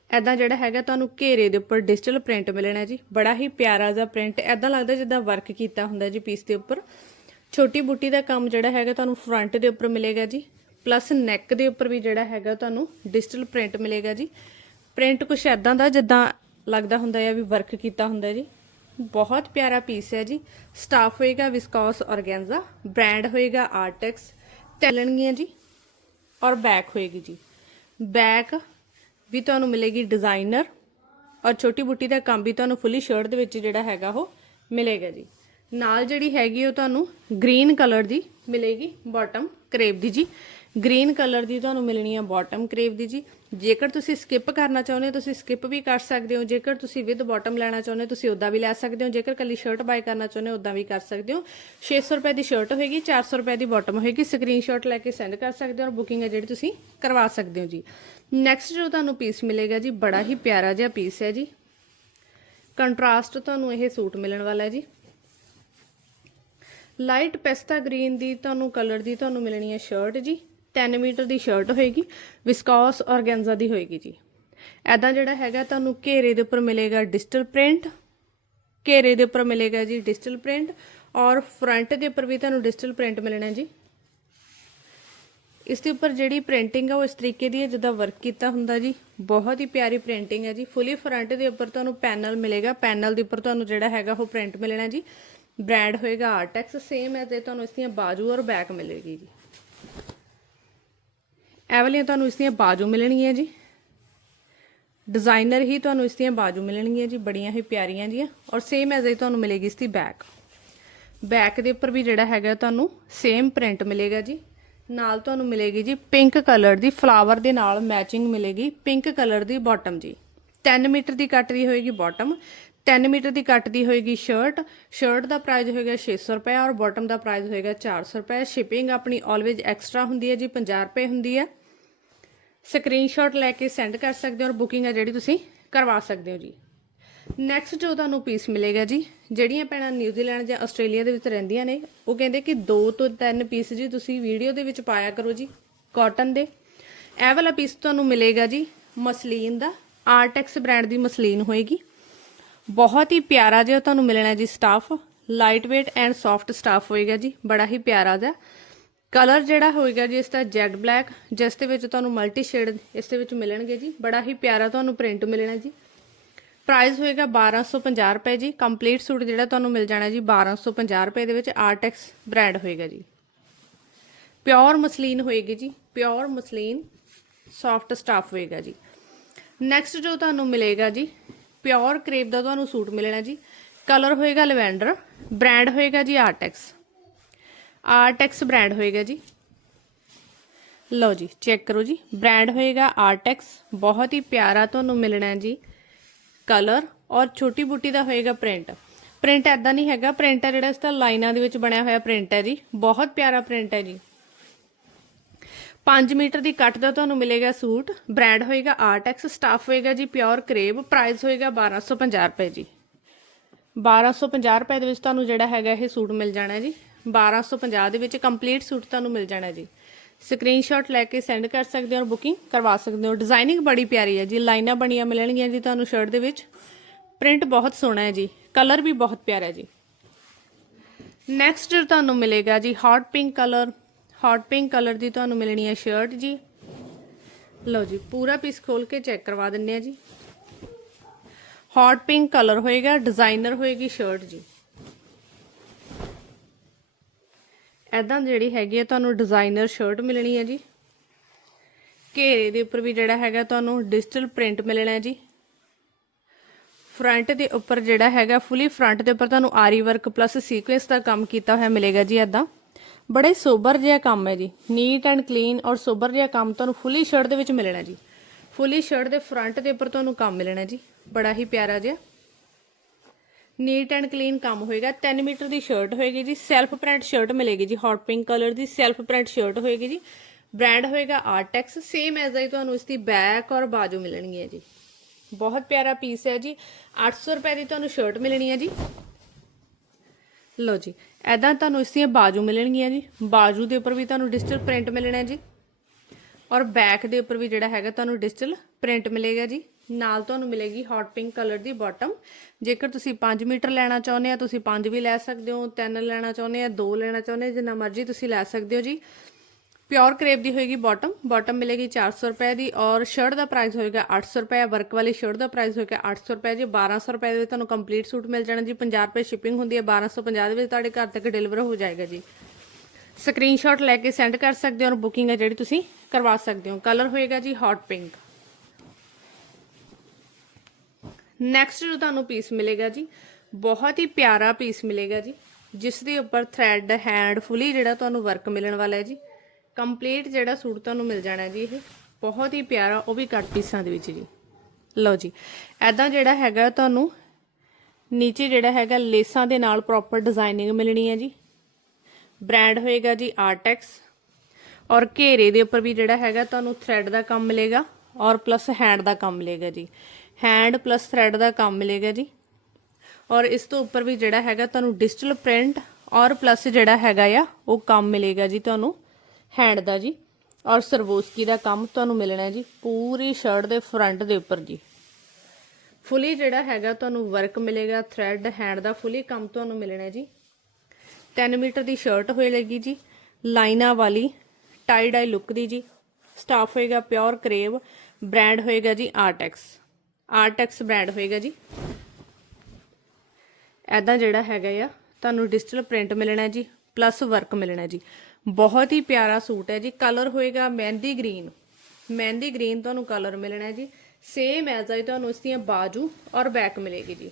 ਐਦਾਂ ਜਿਹੜਾ ਹੈਗਾ ਤੁਹਾਨੂੰ ਘੇਰੇ ਦੇ ਉੱਪਰ ਡਿਜੀਟਲ ਪ੍ਰਿੰਟ ਮਿਲਣਾ ਜੀ। ਬੜਾ ਹੀ ਪਿਆਰਾ ਜਿਹਾ ਪ੍ਰਿੰਟ ਐਦਾਂ ਲੱਗਦਾ ਜਿੱਦਾਂ ਵਰਕ ਕੀਤਾ ਹੁੰਦਾ ਜੀ ਪੀਸ ਦੇ ਉੱਪਰ। ਛੋਟੀ ਬੁੱਟੀ ਦਾ ਕੰਮ ਜਿਹੜਾ ਹੈਗਾ ਤੁਹਾਨੂੰ ਫਰੰਟ ਦੇ ਉੱਪਰ ਮਿਲੇਗਾ ਜੀ ਪਲੱਸ ਨੈਕ ਦੇ ਉੱਪਰ ਵੀ ਜਿਹੜਾ ਹੈਗਾ ਤੁਹਾਨੂੰ ਡਿਜੀਟਲ ਪ੍ਰਿੰਟ ਮਿਲੇਗਾ ਜੀ। ਪ੍ਰਿੰਟ ਕੁਛ ਐਦਾਂ ਦਾ ਜਿੱਦਾਂ ਲੱਗਦਾ ਹੁੰਦਾ ਹੈ ਵੀ ਵਰਕ ਕੀਤਾ ਹੁੰਦਾ ਜੀ। ਬਹੁਤ ਪਿਆਰਾ ਪੀਸ ਹੈ ਜੀ। ਸਟਾਫ ਹੋਏਗਾ ਵਿਸਕੌਸ ਔਰਗੈਂਜ਼ਾ ਬ੍ਰਾਂਡ ਹੋਏਗਾ ਆਰਟੈਕਸ ਟੈਲਣਗੀਆਂ ਜੀ ਔਰ ਬੈਕ ਹੋਏਗੀ ਜੀ। ਬੈਕ ਵੀ ਤੁਹਾਨੂੰ ਮਿਲੇਗੀ ਡਿਜ਼ਾਈਨਰ ਔਰ ਛੋਟੀ ਬੁੱਟੀ ਦਾ ਕੰਮ ਵੀ ਤੁਹਾਨੂੰ ਫੁੱਲੀ ਸ਼ਰਟ ਦੇ ਵਿੱਚ ਜਿਹੜਾ ਹੈਗਾ ਉਹ ਮਿਲੇਗਾ ਜੀ। ਨਾਲ ਜਿਹੜੀ ਹੈਗੀ ਉਹ ਤੁਹਾਨੂੰ ਗ੍ਰੀਨ ਕਲਰ ਦੀ ਮਿਲੇਗੀ ਬਾਟਮ ਕਰੇਵ ਦੀ ਜੀ। ਗ੍ਰੀਨ ਕਲਰ ਦੀ ਤੁਹਾਨੂੰ ਮਿਲਣੀ ਹੈ ਬਾਟਮ ਕਰੇਵ ਦੀ ਜੀ। ਜੇਕਰ ਤੁਸੀਂ ਸਕਿਪ ਕਰਨਾ ਚਾਹੁੰਦੇ ਹੋ, ਤੁਸੀਂ ਸਕਿਪ ਵੀ ਕਰ ਸਕਦੇ ਹੋ। ਜੇਕਰ ਤੁਸੀਂ ਵਿਦ ਬਾਟਮ ਲੈਣਾ ਚਾਹੁੰਦੇ ਹੋ, ਤੁਸੀਂ ਉਦਾਂ ਵੀ ਲੈ ਸਕਦੇ ਹੋ। ਜੇਕਰ ਕੱਲੀ ਸ਼ਰਟ ਬਾਈ ਕਰਨਾ ਚਾਹੁੰਦੇ ਹੋ ਉਦਾਂ ਵੀ ਕਰ ਸਕਦੇ ਹੋ। 600 ਰੁਪਏ ਦੀ ਸ਼ਰਟ ਹੋਏਗੀ 400 ਰੁਪਏ ਦੀ ਬਾਟਮ ਹੋਏਗੀ। ਸਕਰੀਨਸ਼ਾਟ ਲੈ ਕੇ ਸੈਂਡ ਕਰ ਸਕਦੇ ਹੋ ਔਰ ਬੁਕਿੰਗ ਹੈ ਜਿਹੜੀ ਤੁਸੀਂ ਕਰਵਾ ਸਕਦੇ ਹੋ ਜੀ। ਨੈਕਸਟ ਜੋ ਤੁਹਾਨੂੰ ਪੀਸ ਮਿਲੇਗਾ ਜੀ, ਬੜਾ ਹੀ ਪਿਆਰਾ ਜਿਹਾ ਪੀਸ ਹੈ ਜੀ। ਕੰਟਰਾਸਟ ਤੁਹਾਨੂੰ ਇਹ ਸੂਟ ਮਿਲਣ ਵਾਲਾ ਹੈ ਜੀ। ਲਾਈਟ ਪੈਸਟਾ ਗ੍ਰੀਨ ਦੀ ਤੁਹਾਨੂੰ ਕਲਰ ਦੀ ਤੁਹਾਨੂੰ ਮਿਲਣੀ ਹੈ ਸ਼ਰਟ ਜੀ। 10 ਮੀਟਰ ਦੀ ਸ਼ਰਟ ਹੋਏਗੀ। ਵਿਸਕੋਸ ਔਰਗੈਂਜ਼ਾ ਦੀ ਹੋਏਗੀ ਜੀ। ਐਦਾਂ ਜਿਹੜਾ ਹੈਗਾ ਤੁਹਾਨੂੰ ਘੇਰੇ ਦੇ ਉੱਪਰ ਮਿਲੇਗਾ ਡਿਜੀਟਲ ਪ੍ਰਿੰਟ ਘੇਰੇ ਦੇ ਉੱਪਰ ਮਿਲੇਗਾ ਜੀ ਡਿਜੀਟਲ ਪ੍ਰਿੰਟ ਔਰ ਫਰੰਟ ਦੇ ਉੱਪਰ ਵੀ ਤੁਹਾਨੂੰ ਡਿਜੀਟਲ ਪ੍ਰਿੰਟ ਮਿਲਣਾ ਜੀ। ਇਸ ਦੇ ਉੱਪਰ ਜਿਹੜੀ ਪ੍ਰਿੰਟਿੰਗ ਆ ਉਹ ਇਸ ਤਰੀਕੇ ਦੀ ਹੈ ਜਿੱਦਾਂ ਵਰਕ ਕੀਤਾ ਹੁੰਦਾ ਜੀ। ਬਹੁਤ ਹੀ ਪਿਆਰੀ ਪ੍ਰਿੰਟਿੰਗ ਹੈ ਜੀ। ਫੁੱਲੀ ਫਰੰਟ ਦੇ ਉੱਪਰ ਤੁਹਾਨੂੰ ਪੈਨਲ ਮਿਲੇਗਾ। ਪੈਨਲ ਦੇ ਉੱਪਰ ਤੁਹਾਨੂੰ ਜਿਹੜਾ ਹੈਗਾ ਉਹ ਪ੍ਰਿੰਟ ਮਿਲਣਾ ਜੀ। ਬ੍ਰਾਂਡ ਹੋਏਗਾ ਆਰਟੈਕਸ ਸੇਮ ਹੈ ਤੇ ਤੁਹਾਨੂੰ ਇਸ ਦੀਆਂ ਬਾਜੂ ਔਰ ਬੈਕ ਮਿਲੇਗੀ ਜੀ। ਇਹ ਵਾਲੀਆਂ ਤੁਹਾਨੂੰ ਇਸ ਦੀਆਂ ਬਾਜੂ ਮਿਲਣਗੀਆਂ ਜੀ। ਡਿਜ਼ਾਈਨਰ ਹੀ ਤੁਹਾਨੂੰ ਇਸ ਦੀਆਂ ਬਾਜੂ ਮਿਲਣਗੀਆਂ ਜੀ, ਬੜੀਆਂ ਹੀ ਪਿਆਰੀਆਂ ਜੀਆਂ ਔਰ ਸੇਮ ਐਜ਼ ਹੀ ਤੁਹਾਨੂੰ ਮਿਲੇਗੀ ਇਸ ਦੀ ਬੈਕ ਬੈਕ ਦੇ ਉੱਪਰ ਵੀ ਜਿਹੜਾ ਹੈਗਾ ਤੁਹਾਨੂੰ ਸੇਮ ਪ੍ਰਿੰਟ ਮਿਲੇਗਾ ਜੀ। ਨਾਲ ਤੁਹਾਨੂੰ ਮਿਲੇਗੀ ਜੀ ਪਿੰਕ ਕਲਰ ਦੀ ਫਲਾਵਰ ਦੇ ਨਾਲ ਮੈਚਿੰਗ ਮਿਲੇਗੀ ਪਿੰਕ ਕਲਰ ਦੀ ਬਾਟਮ ਜੀ। 10 ਮੀਟਰ ਦੀ ਕੱਟ ਦੀ ਹੋਏਗੀ ਬਾਟਮ 10 ਮੀਟਰ ਦੀ ਕੱਟ ਦੀ ਹੋਏਗੀ ਸ਼ਰਟ ਸ਼ਰਟ ਦਾ ਪ੍ਰਾਈਸ ਹੋਏਗਾ 600 ਰੁਪਏ ਔਰ ਬਾਟਮ ਦਾ ਪ੍ਰਾਈਸ ਹੋਏਗਾ 400 ਰੁਪਏ। ਸ਼ਿਪਿੰਗ ਆਪਣੀ ਆਲਵੇਜ਼ ਐਕਸਟਰਾ ਹੁੰਦੀ ਹੈ ਜੀ 50 ਰੁਪਏ ਹੁੰਦੀ ਹੈ। ਸਕਰੀਨਸ਼ਾਟ ਲੈ ਕੇ ਸੈਂਡ ਕਰ ਸਕਦੇ ਹੋ ਔਰ ਬੁਕਿੰਗ ਹੈ ਜਿਹੜੀ ਤੁਸੀਂ ਕਰਵਾ ਸਕਦੇ ਹੋ ਜੀ। ਨੈਕਸਟ ਜੋ ਤੁਹਾਨੂੰ ਪੀਸ ਮਿਲੇਗਾ ਜੀ, ਜਿਹੜੀਆਂ ਭੈਣਾਂ ਨਿਊਜ਼ੀਲੈਂਡ ਜਾਂ ਆਸਟ੍ਰੇਲੀਆ ਦੇ ਵਿੱਚ ਰਹਿੰਦੀਆਂ ਨੇ, ਉਹ ਕਹਿੰਦੇ ਕਿ 2 ਤੋਂ 3 ਪੀਸ ਜੀ ਤੁਸੀਂ ਵੀਡੀਓ ਦੇ ਵਿੱਚ ਪਾਇਆ ਕਰੋ ਜੀ ਕਾਟਨ ਦੇ। ਇਹ ਵਾਲਾ ਪੀਸ ਤੁਹਾਨੂੰ ਮਿਲੇਗਾ ਜੀ, ਮਸਲੀਨ ਦਾ। ਆਰਟੈਕਸ ਬ੍ਰਾਂਡ ਦੀ ਮਸਲੀਨ ਹੋਏਗੀ। ਬਹੁਤ ਹੀ ਪਿਆਰਾ ਜਿਹਾ ਤੁਹਾਨੂੰ ਮਿਲਣਾ ਜੀ stuff light weight and soft stuff ਹੋਏਗਾ ਜੀ, ਬੜਾ ਹੀ ਪਿਆਰਾ ਜਿਹਾ। ਕਲਰ ਜਿਹੜਾ ਹੋਏਗਾ ਜੀ, ਇਸ ਦਾ ਜੈਡ ਬਲੈਕ ਜਿਸ ਦੇ ਵਿੱਚ ਤੁਹਾਨੂੰ ਮਲਟੀ ਸ਼ੇਡ ਇਸ ਦੇ ਵਿੱਚ ਮਿਲਣਗੇ ਜੀ, ਬੜਾ ਹੀ ਪਿਆਰਾ ਤੁਹਾਨੂੰ ਪ੍ਰਿੰਟ ਮਿਲਣਾ ਜੀ। ਪ੍ਰਾਈਸ ਹੋਏਗਾ 1250 ਰੁਪਏ ਜੀ ਕੰਪਲੀਟ ਸੂਟ ਜਿਹੜਾ ਤੁਹਾਨੂੰ ਮਿਲ ਜਾਣਾ ਜੀ 1250 ਰੁਪਏ ਦੇ ਵਿੱਚ ਆਰਟੈਕਸ ਬ੍ਰਾਂਡ ਹੋਏਗਾ ਜੀ। ਪਿਓਰ ਮਸਲੀਨ ਹੋਏਗੀ ਜੀ ਪਿਓਰ ਮਸਲੀਨ ਸੌਫਟ ਸਟਾਫ ਹੋਏਗਾ ਜੀ। ਨੈਕਸਟ ਜੋ ਤੁਹਾਨੂੰ ਮਿਲੇਗਾ ਜੀ ਪਿਓਰ ਕਰੇਪ ਦਾ ਤੁਹਾਨੂੰ ਸੂਟ ਮਿਲਣਾ ਜੀ। ਕਲਰ ਹੋਏਗਾ ਲਵੈਂਡਰ, ਬ੍ਰਾਂਡ ਹੋਏਗਾ ਜੀ ਆਰਟੈਕਸ। ਆਰਟੈਕਸ ਬ੍ਰਾਂਡ ਹੋਏਗਾ ਜੀ। ਲਓ ਜੀ, ਚੈੱਕ ਕਰੋ ਜੀ, ਬ੍ਰਾਂਡ ਹੋਏਗਾ ਆਰਟੈਕਸ। ਬਹੁਤ ਹੀ ਪਿਆਰਾ ਤੁਹਾਨੂੰ ਮਿਲਣਾ ਜੀ। ਕਲਰ ਔਰ ਛੋਟੀ ਬੁੱਟੀ ਦਾ ਹੋਏਗਾ ਪ੍ਰਿੰਟ। ਪ੍ਰਿੰਟ ਐਦਾਂ ਨਹੀਂ ਹੈਗਾ, ਪ੍ਰਿੰਟ ਹੈ ਜਿਹੜਾ ਇਸ ਦਾ ਲਾਈਨਾਂ ਦੇ ਵਿੱਚ ਬਣਿਆ ਹੋਇਆ ਪ੍ਰਿੰਟ ਹੈ ਜੀ। ਬਹੁਤ ਪਿਆਰਾ ਪ੍ਰਿੰਟ ਹੈ ਜੀ। 5 ਮੀਟਰ ਦੀ ਕੱਟ ਦਾ ਤੁਹਾਨੂੰ ਮਿਲੇਗਾ ਸੂਟ, ਬ੍ਰਾਂਡ ਹੋਏਗਾ ਆਰਟੈਕਸ ਸਟਾਫ ਹੋਏਗਾ ਜੀ ਪਿਓਰ ਕਰੇਬ ਪ੍ਰਾਈਸ ਹੋਏਗਾ 1250 ਰੁਪਏ ਜੀ। 1250 ਰੁਪਏ ਦੇ ਵਿੱਚ ਤੁਹਾਨੂੰ ਜਿਹੜਾ ਹੈਗਾ ਇਹ ਸੂਟ ਮਿਲ ਜਾਣਾ ਜੀ। 1250 ਦੇ ਵਿੱਚ ਕੰਪਲੀਟ ਸੂਟ ਤੁਹਾਨੂੰ ਮਿਲ ਜਾਣਾ ਜੀ। ਸਕਰੀਨਸ਼ਾਟ ਲੈ ਕੇ ਸੈਂਡ ਕਰ ਸਕਦੇ ਹੋ ਔਰ ਬੁਕਿੰਗ ਕਰਵਾ ਸਕਦੇ ਹੋ। ਡਿਜ਼ਾਈਨਿੰਗ ਬੜੀ ਪਿਆਰੀ ਹੈ ਜੀ। ਲਾਈਨਾਂ ਬਣੀਆਂ ਮਿਲਣਗੀਆਂ ਜੀ ਤੁਹਾਨੂੰ ਸ਼ਰਟ ਦੇ ਵਿੱਚ। ਪ੍ਰਿੰਟ ਬਹੁਤ ਸੋਹਣਾ ਹੈ ਜੀ। ਕਲਰ ਵੀ ਬਹੁਤ ਪਿਆਰਾ ਹੈ ਜੀ। ਨੈਕਸਟ ਤੁਹਾਨੂੰ ਮਿਲੇਗਾ ਜੀ hot pink colour. Hot pink colour ਦੀ ਤੁਹਾਨੂੰ ਮਿਲਣੀ ਹੈ ਸ਼ਰਟ ਜੀ। ਲਓ ਜੀ, ਪੂਰਾ ਪੀਸ ਖੋਲ ਕੇ ਚੈੱਕ ਕਰਵਾ ਦਿੰਨੇ ਆ ਜੀ। ਹੌਟ ਪਿੰਕ ਕਲਰ ਹੋਏਗਾ ਡਿਜ਼ਾਈਨਰ ਹੋਏਗੀ ਸ਼ਰਟ ਜੀ। ਐਦਾਂ ਜਿਹੜੀ ਹੈਗੀ ਹੈ, ਤੁਹਾਨੂੰ ਡਿਜ਼ਾਈਨਰ ਸ਼ਰਟ ਮਿਲਣੀ ਹੈ ਜੀ। ਘੇਰੇ ਦੇ ਉੱਪਰ ਵੀ ਜਿਹੜਾ ਹੈਗਾ, ਤੁਹਾਨੂੰ ਡਿਜੀਟਲ ਪ੍ਰਿੰਟ ਮਿਲਣਾ ਹੈ ਜੀ। ਫਰੰਟ ਦੇ ਉੱਪਰ ਜਿਹੜਾ ਹੈਗਾ ਫੁੱਲੀ ਫਰੰਟ ਦੇ ਉੱਪਰ ਤੁਹਾਨੂੰ ਆਰੀ ਵਰਕ ਪਲੱਸ ਸੀਕੁਐਂਸ ਦਾ ਕੰਮ ਕੀਤਾ ਹੋਇਆ ਮਿਲੇਗਾ ਜੀ ਐਦਾਂ ਬੜੇ ਸੋਬਰ ਜਿਹਾ ਕੰਮ ਹੈ ਜੀ। ਨੀਟ ਐਂਡ ਕਲੀਨ ਔਰ ਸੋਬਰ ਜਿਹਾ ਕੰਮ ਤੁਹਾਨੂੰ ਫੁੱਲੀ ਸ਼ਰਟ ਦੇ ਵਿੱਚ ਮਿਲਣਾ ਜੀ। ਫੁੱਲੀ ਸ਼ਰਟ ਦੇ ਫਰੰਟ ਦੇ ਉੱਪਰ ਤੁਹਾਨੂੰ ਕੰਮ ਮਿਲਣਾ ਜੀ। ਬੜਾ ਹੀ ਪਿਆਰਾ ਜਿਹਾ। ਨੀਟ ਐਂਡ ਕਲੀਨ ਕੰਮ ਹੋਏਗਾ। 3 ਮੀਟਰ ਦੀ ਸ਼ਰਟ ਹੋਏਗੀ ਜੀ। ਸੈਲਫ ਪ੍ਰਿੰਟ ਸ਼ਰਟ ਮਿਲੇਗੀ ਜੀ। ਹੌਟ ਪਿੰਕ ਕਲਰ ਦੀ ਸੈਲਫ ਪ੍ਰਿੰਟ ਸ਼ਰਟ ਹੋਏਗੀ ਜੀ। ਬ੍ਰਾਂਡ ਹੋਏਗਾ ਆਰਟੈਕਸ ਸੇਮ ਐਜ਼ ਹੀ ਤੁਹਾਨੂੰ ਇਸ ਦੀ ਬੈਕ ਔਰ ਬਾਜੂ ਮਿਲਣਗੀਆਂ ਜੀ। ਬਹੁਤ ਪਿਆਰਾ ਪੀਸ ਹੈ ਜੀ। 800 ਰੁਪਏ ਦੀ ਤੁਹਾਨੂੰ ਸ਼ਰਟ ਮਿਲਣੀ ਹੈ ਜੀ। ਲਓ ਜੀ ਐਦਾਂ ਤੁਹਾਨੂੰ ਇਸ ਦੀਆਂ ਬਾਜੂ ਮਿਲਣਗੀਆਂ ਜੀ। ਬਾਜੂ ਦੇ ਉੱਪਰ ਵੀ ਤੁਹਾਨੂੰ ਡਿਜੀਟਲ ਪ੍ਰਿੰਟ ਮਿਲਣਾ ਜੀ। ਔਰ ਬੈਕ ਦੇ ਉੱਪਰ ਵੀ ਜਿਹੜਾ ਹੈਗਾ ਤੁਹਾਨੂੰ ਡਿਜੀਟਲ ਪ੍ਰਿੰਟ ਮਿਲੇਗਾ ਜੀ। ਨਾਲ ਤੁਹਾਨੂੰ ਮਿਲੇਗੀ ਹੌਟ ਪਿੰਕ ਕਲਰ ਦੀ ਬਾਟਮ ਜੇਕਰ ਤੁਸੀਂ 5 ਮੀਟਰ ਲੈਣਾ ਚਾਹੁੰਦੇ ਆ, ਤੁਸੀਂ 5 ਵੀ ਲੈ ਸਕਦੇ ਹੋ 3 ਲੈਣਾ ਚਾਹੁੰਦੇ ਆ 2 ਲੈਣਾ ਚਾਹੁੰਦੇ ਜਿੰਨਾ ਮਰਜ਼ੀ ਤੁਸੀਂ ਲੈ ਸਕਦੇ ਹੋ ਜੀ। ਪਿਓਰ ਕਰੇਪ ਦੀ ਹੋਏਗੀ ਬਾਟਮ ਬਾਟਮ ਮਿਲੇਗੀ 400 ਰੁਪਏ ਦੀ ਔਰ ਸ਼ਰਟ ਦਾ ਪ੍ਰਾਈਸ ਹੋਏਗਾ 800 ਰੁਪਏ। ਵਰਕ ਵਾਲੀ ਸ਼ਰਟ ਦਾ ਪ੍ਰਾਈਸ ਹੋਏਗਾ 800 ਰੁਪਏ ਜੀ। 1200 ਰੁਪਏ ਦੇ ਵਿੱਚ ਤੁਹਾਨੂੰ ਕੰਪਲੀਟ ਸੂਟ ਮਿਲ ਜਾਣਾ ਜੀ। 50 ਰੁਪਏ ਸ਼ਿਪਿੰਗ ਹੁੰਦੀ ਹੈ। 1250 ਦੇ ਵਿੱਚ ਤੁਹਾਡੇ ਘਰ ਤੱਕ ਡਿਲੀਵਰ ਹੋ ਜਾਏਗਾ ਜੀ। ਸਕਰੀਨਸ਼ਾਟ ਲੈ ਕੇ ਸੈਂਡ ਕਰ ਸਕਦੇ ਹੋ ਔਰ ਬੁਕਿੰਗ ਹੈ ਜਿਹੜੀ ਤੁਸੀਂ ਕਰਵਾ ਸਕਦੇ ਹੋ। ਕਲਰ ਹੋਏਗਾ ਜੀ ਹੌਟ ਪਿੰਕ ਨੈਕਸਟ ਜੋ ਤੁਹਾਨੂੰ ਪੀਸ ਮਿਲੇਗਾ ਜੀ, ਬਹੁਤ ਹੀ ਪਿਆਰਾ ਪੀਸ ਮਿਲੇਗਾ ਜੀ। ਜਿਸ ਦੇ ਉੱਪਰ ਥ੍ਰੈਡ ਹੈਂਡ ਫੁੱਲੀ ਜਿਹੜਾ ਤੁਹਾਨੂੰ ਵਰਕ ਮਿਲਣ ਵਾਲਾ ਹੈ ਜੀ। ਕੰਪਲੀਟ ਜਿਹੜਾ ਸੂਟ ਤੁਹਾਨੂੰ ਮਿਲ ਜਾਣਾ ਜੀ ਇਹ, ਬਹੁਤ ਹੀ ਪਿਆਰਾ, ਉਹ ਵੀ ਕੱਟ ਪੀਸਾਂ ਦੇ ਵਿੱਚ ਜੀ। ਲਓ ਜੀ ਐਦਾਂ ਜਿਹੜਾ ਹੈਗਾ ਤੁਹਾਨੂੰ, ਨੀਚੇ ਜਿਹੜਾ ਹੈਗਾ ਲੇਸਾਂ ਦੇ ਨਾਲ ਪ੍ਰੋਪਰ ਡਿਜ਼ਾਈਨਿੰਗ ਮਿਲਣੀ ਹੈ ਜੀ। ਬ੍ਰਾਂਡ ਹੋਏਗਾ ਜੀ ਆਰਟੈਕਸ ਔਰ ਘੇਰੇ ਦੇ ਉੱਪਰ ਵੀ ਜਿਹੜਾ ਹੈਗਾ ਤੁਹਾਨੂੰ ਥ੍ਰੈਡ ਦਾ ਕੰਮ ਮਿਲੇਗਾ ਔਰ ਪਲੱਸ ਹੈਂਡ ਦਾ ਕੰਮ ਮਿਲੇਗਾ ਜੀ। ਹੈਂਡ ਪਲੱਸ ਥ੍ਰੈਡ ਦਾ ਕੰਮ ਮਿਲੇਗਾ ਜੀ। ਔਰ ਇਸ ਤੋਂ ਉੱਪਰ ਵੀ ਜਿਹੜਾ ਹੈਗਾ ਤੁਹਾਨੂੰ ਡਿਜੀਟਲ ਪ੍ਰਿੰਟ ਔਰ ਪਲੱਸ ਜਿਹੜਾ ਹੈਗਾ ਆ, ਉਹ ਕੰਮ ਮਿਲੇਗਾ ਜੀ ਤੁਹਾਨੂੰ। ਹੈਂਡ ਦਾ ਜੀ। ਔਰ ਸਰਵੋਸਕੀ ਦਾ ਕੰਮ ਤੁਹਾਨੂੰ ਮਿਲਣਾ ਜੀ ਪੂਰੀ ਸ਼ਰਟ ਦੇ ਫਰੰਟ ਦੇ ਉੱਪਰ ਜੀ। ਫੁੱਲੀ ਜਿਹੜਾ ਹੈਗਾ ਤੁਹਾਨੂੰ ਵਰਕ ਮਿਲੇਗਾ ਥ੍ਰੈਡ ਹੈਂਡ ਦਾ ਫੁੱਲੀ ਕੰਮ ਤੁਹਾਨੂੰ ਮਿਲਣਾ ਜੀ। 3 ਮੀਟਰ ਦੀ ਸ਼ਰਟ ਹੋਏਗੀ ਜੀ। ਲਾਈਨਾਂ ਵਾਲੀ ਟਾਈ ਡਾਈ ਲੁੱਕ ਦੀ ਜੀ। ਸਟਾਫ ਹੋਏਗਾ ਪਿਓਰ ਕਰੇਵ ਬ੍ਰਾਂਡ ਹੋਏਗਾ ਜੀ ਆਰਟੈਕਸ ਆਰਟੈਕਸ ਬ੍ਰਾਂਡ ਹੋਏਗਾ ਜੀ। ਐਦਾਂ ਜਿਹੜਾ ਹੈਗਾ ਆ, ਤੁਹਾਨੂੰ ਡਿਜੀਟਲ ਪ੍ਰਿੰਟ ਮਿਲਣਾ ਜੀ ਪਲੱਸ ਵਰਕ ਮਿਲਣਾ ਜੀ। ਬਹੁਤ ਹੀ ਪਿਆਰਾ ਸੂਟ ਹੈ ਜੀ। ਕਲਰ ਹੋਏਗਾ ਮਹਿੰਦੀ ਗ੍ਰੀਨ। ਮਹਿੰਦੀ ਗ੍ਰੀਨ ਤੁਹਾਨੂੰ ਕਲਰ ਮਿਲਣਾ ਜੀ। ਸੇਮ ਐਜ਼ ਆਈ ਤੁਹਾਨੂੰ ਇਸ ਦੀਆਂ ਬਾਜੂ ਔਰ ਬੈਕ ਮਿਲੇਗੀ ਜੀ।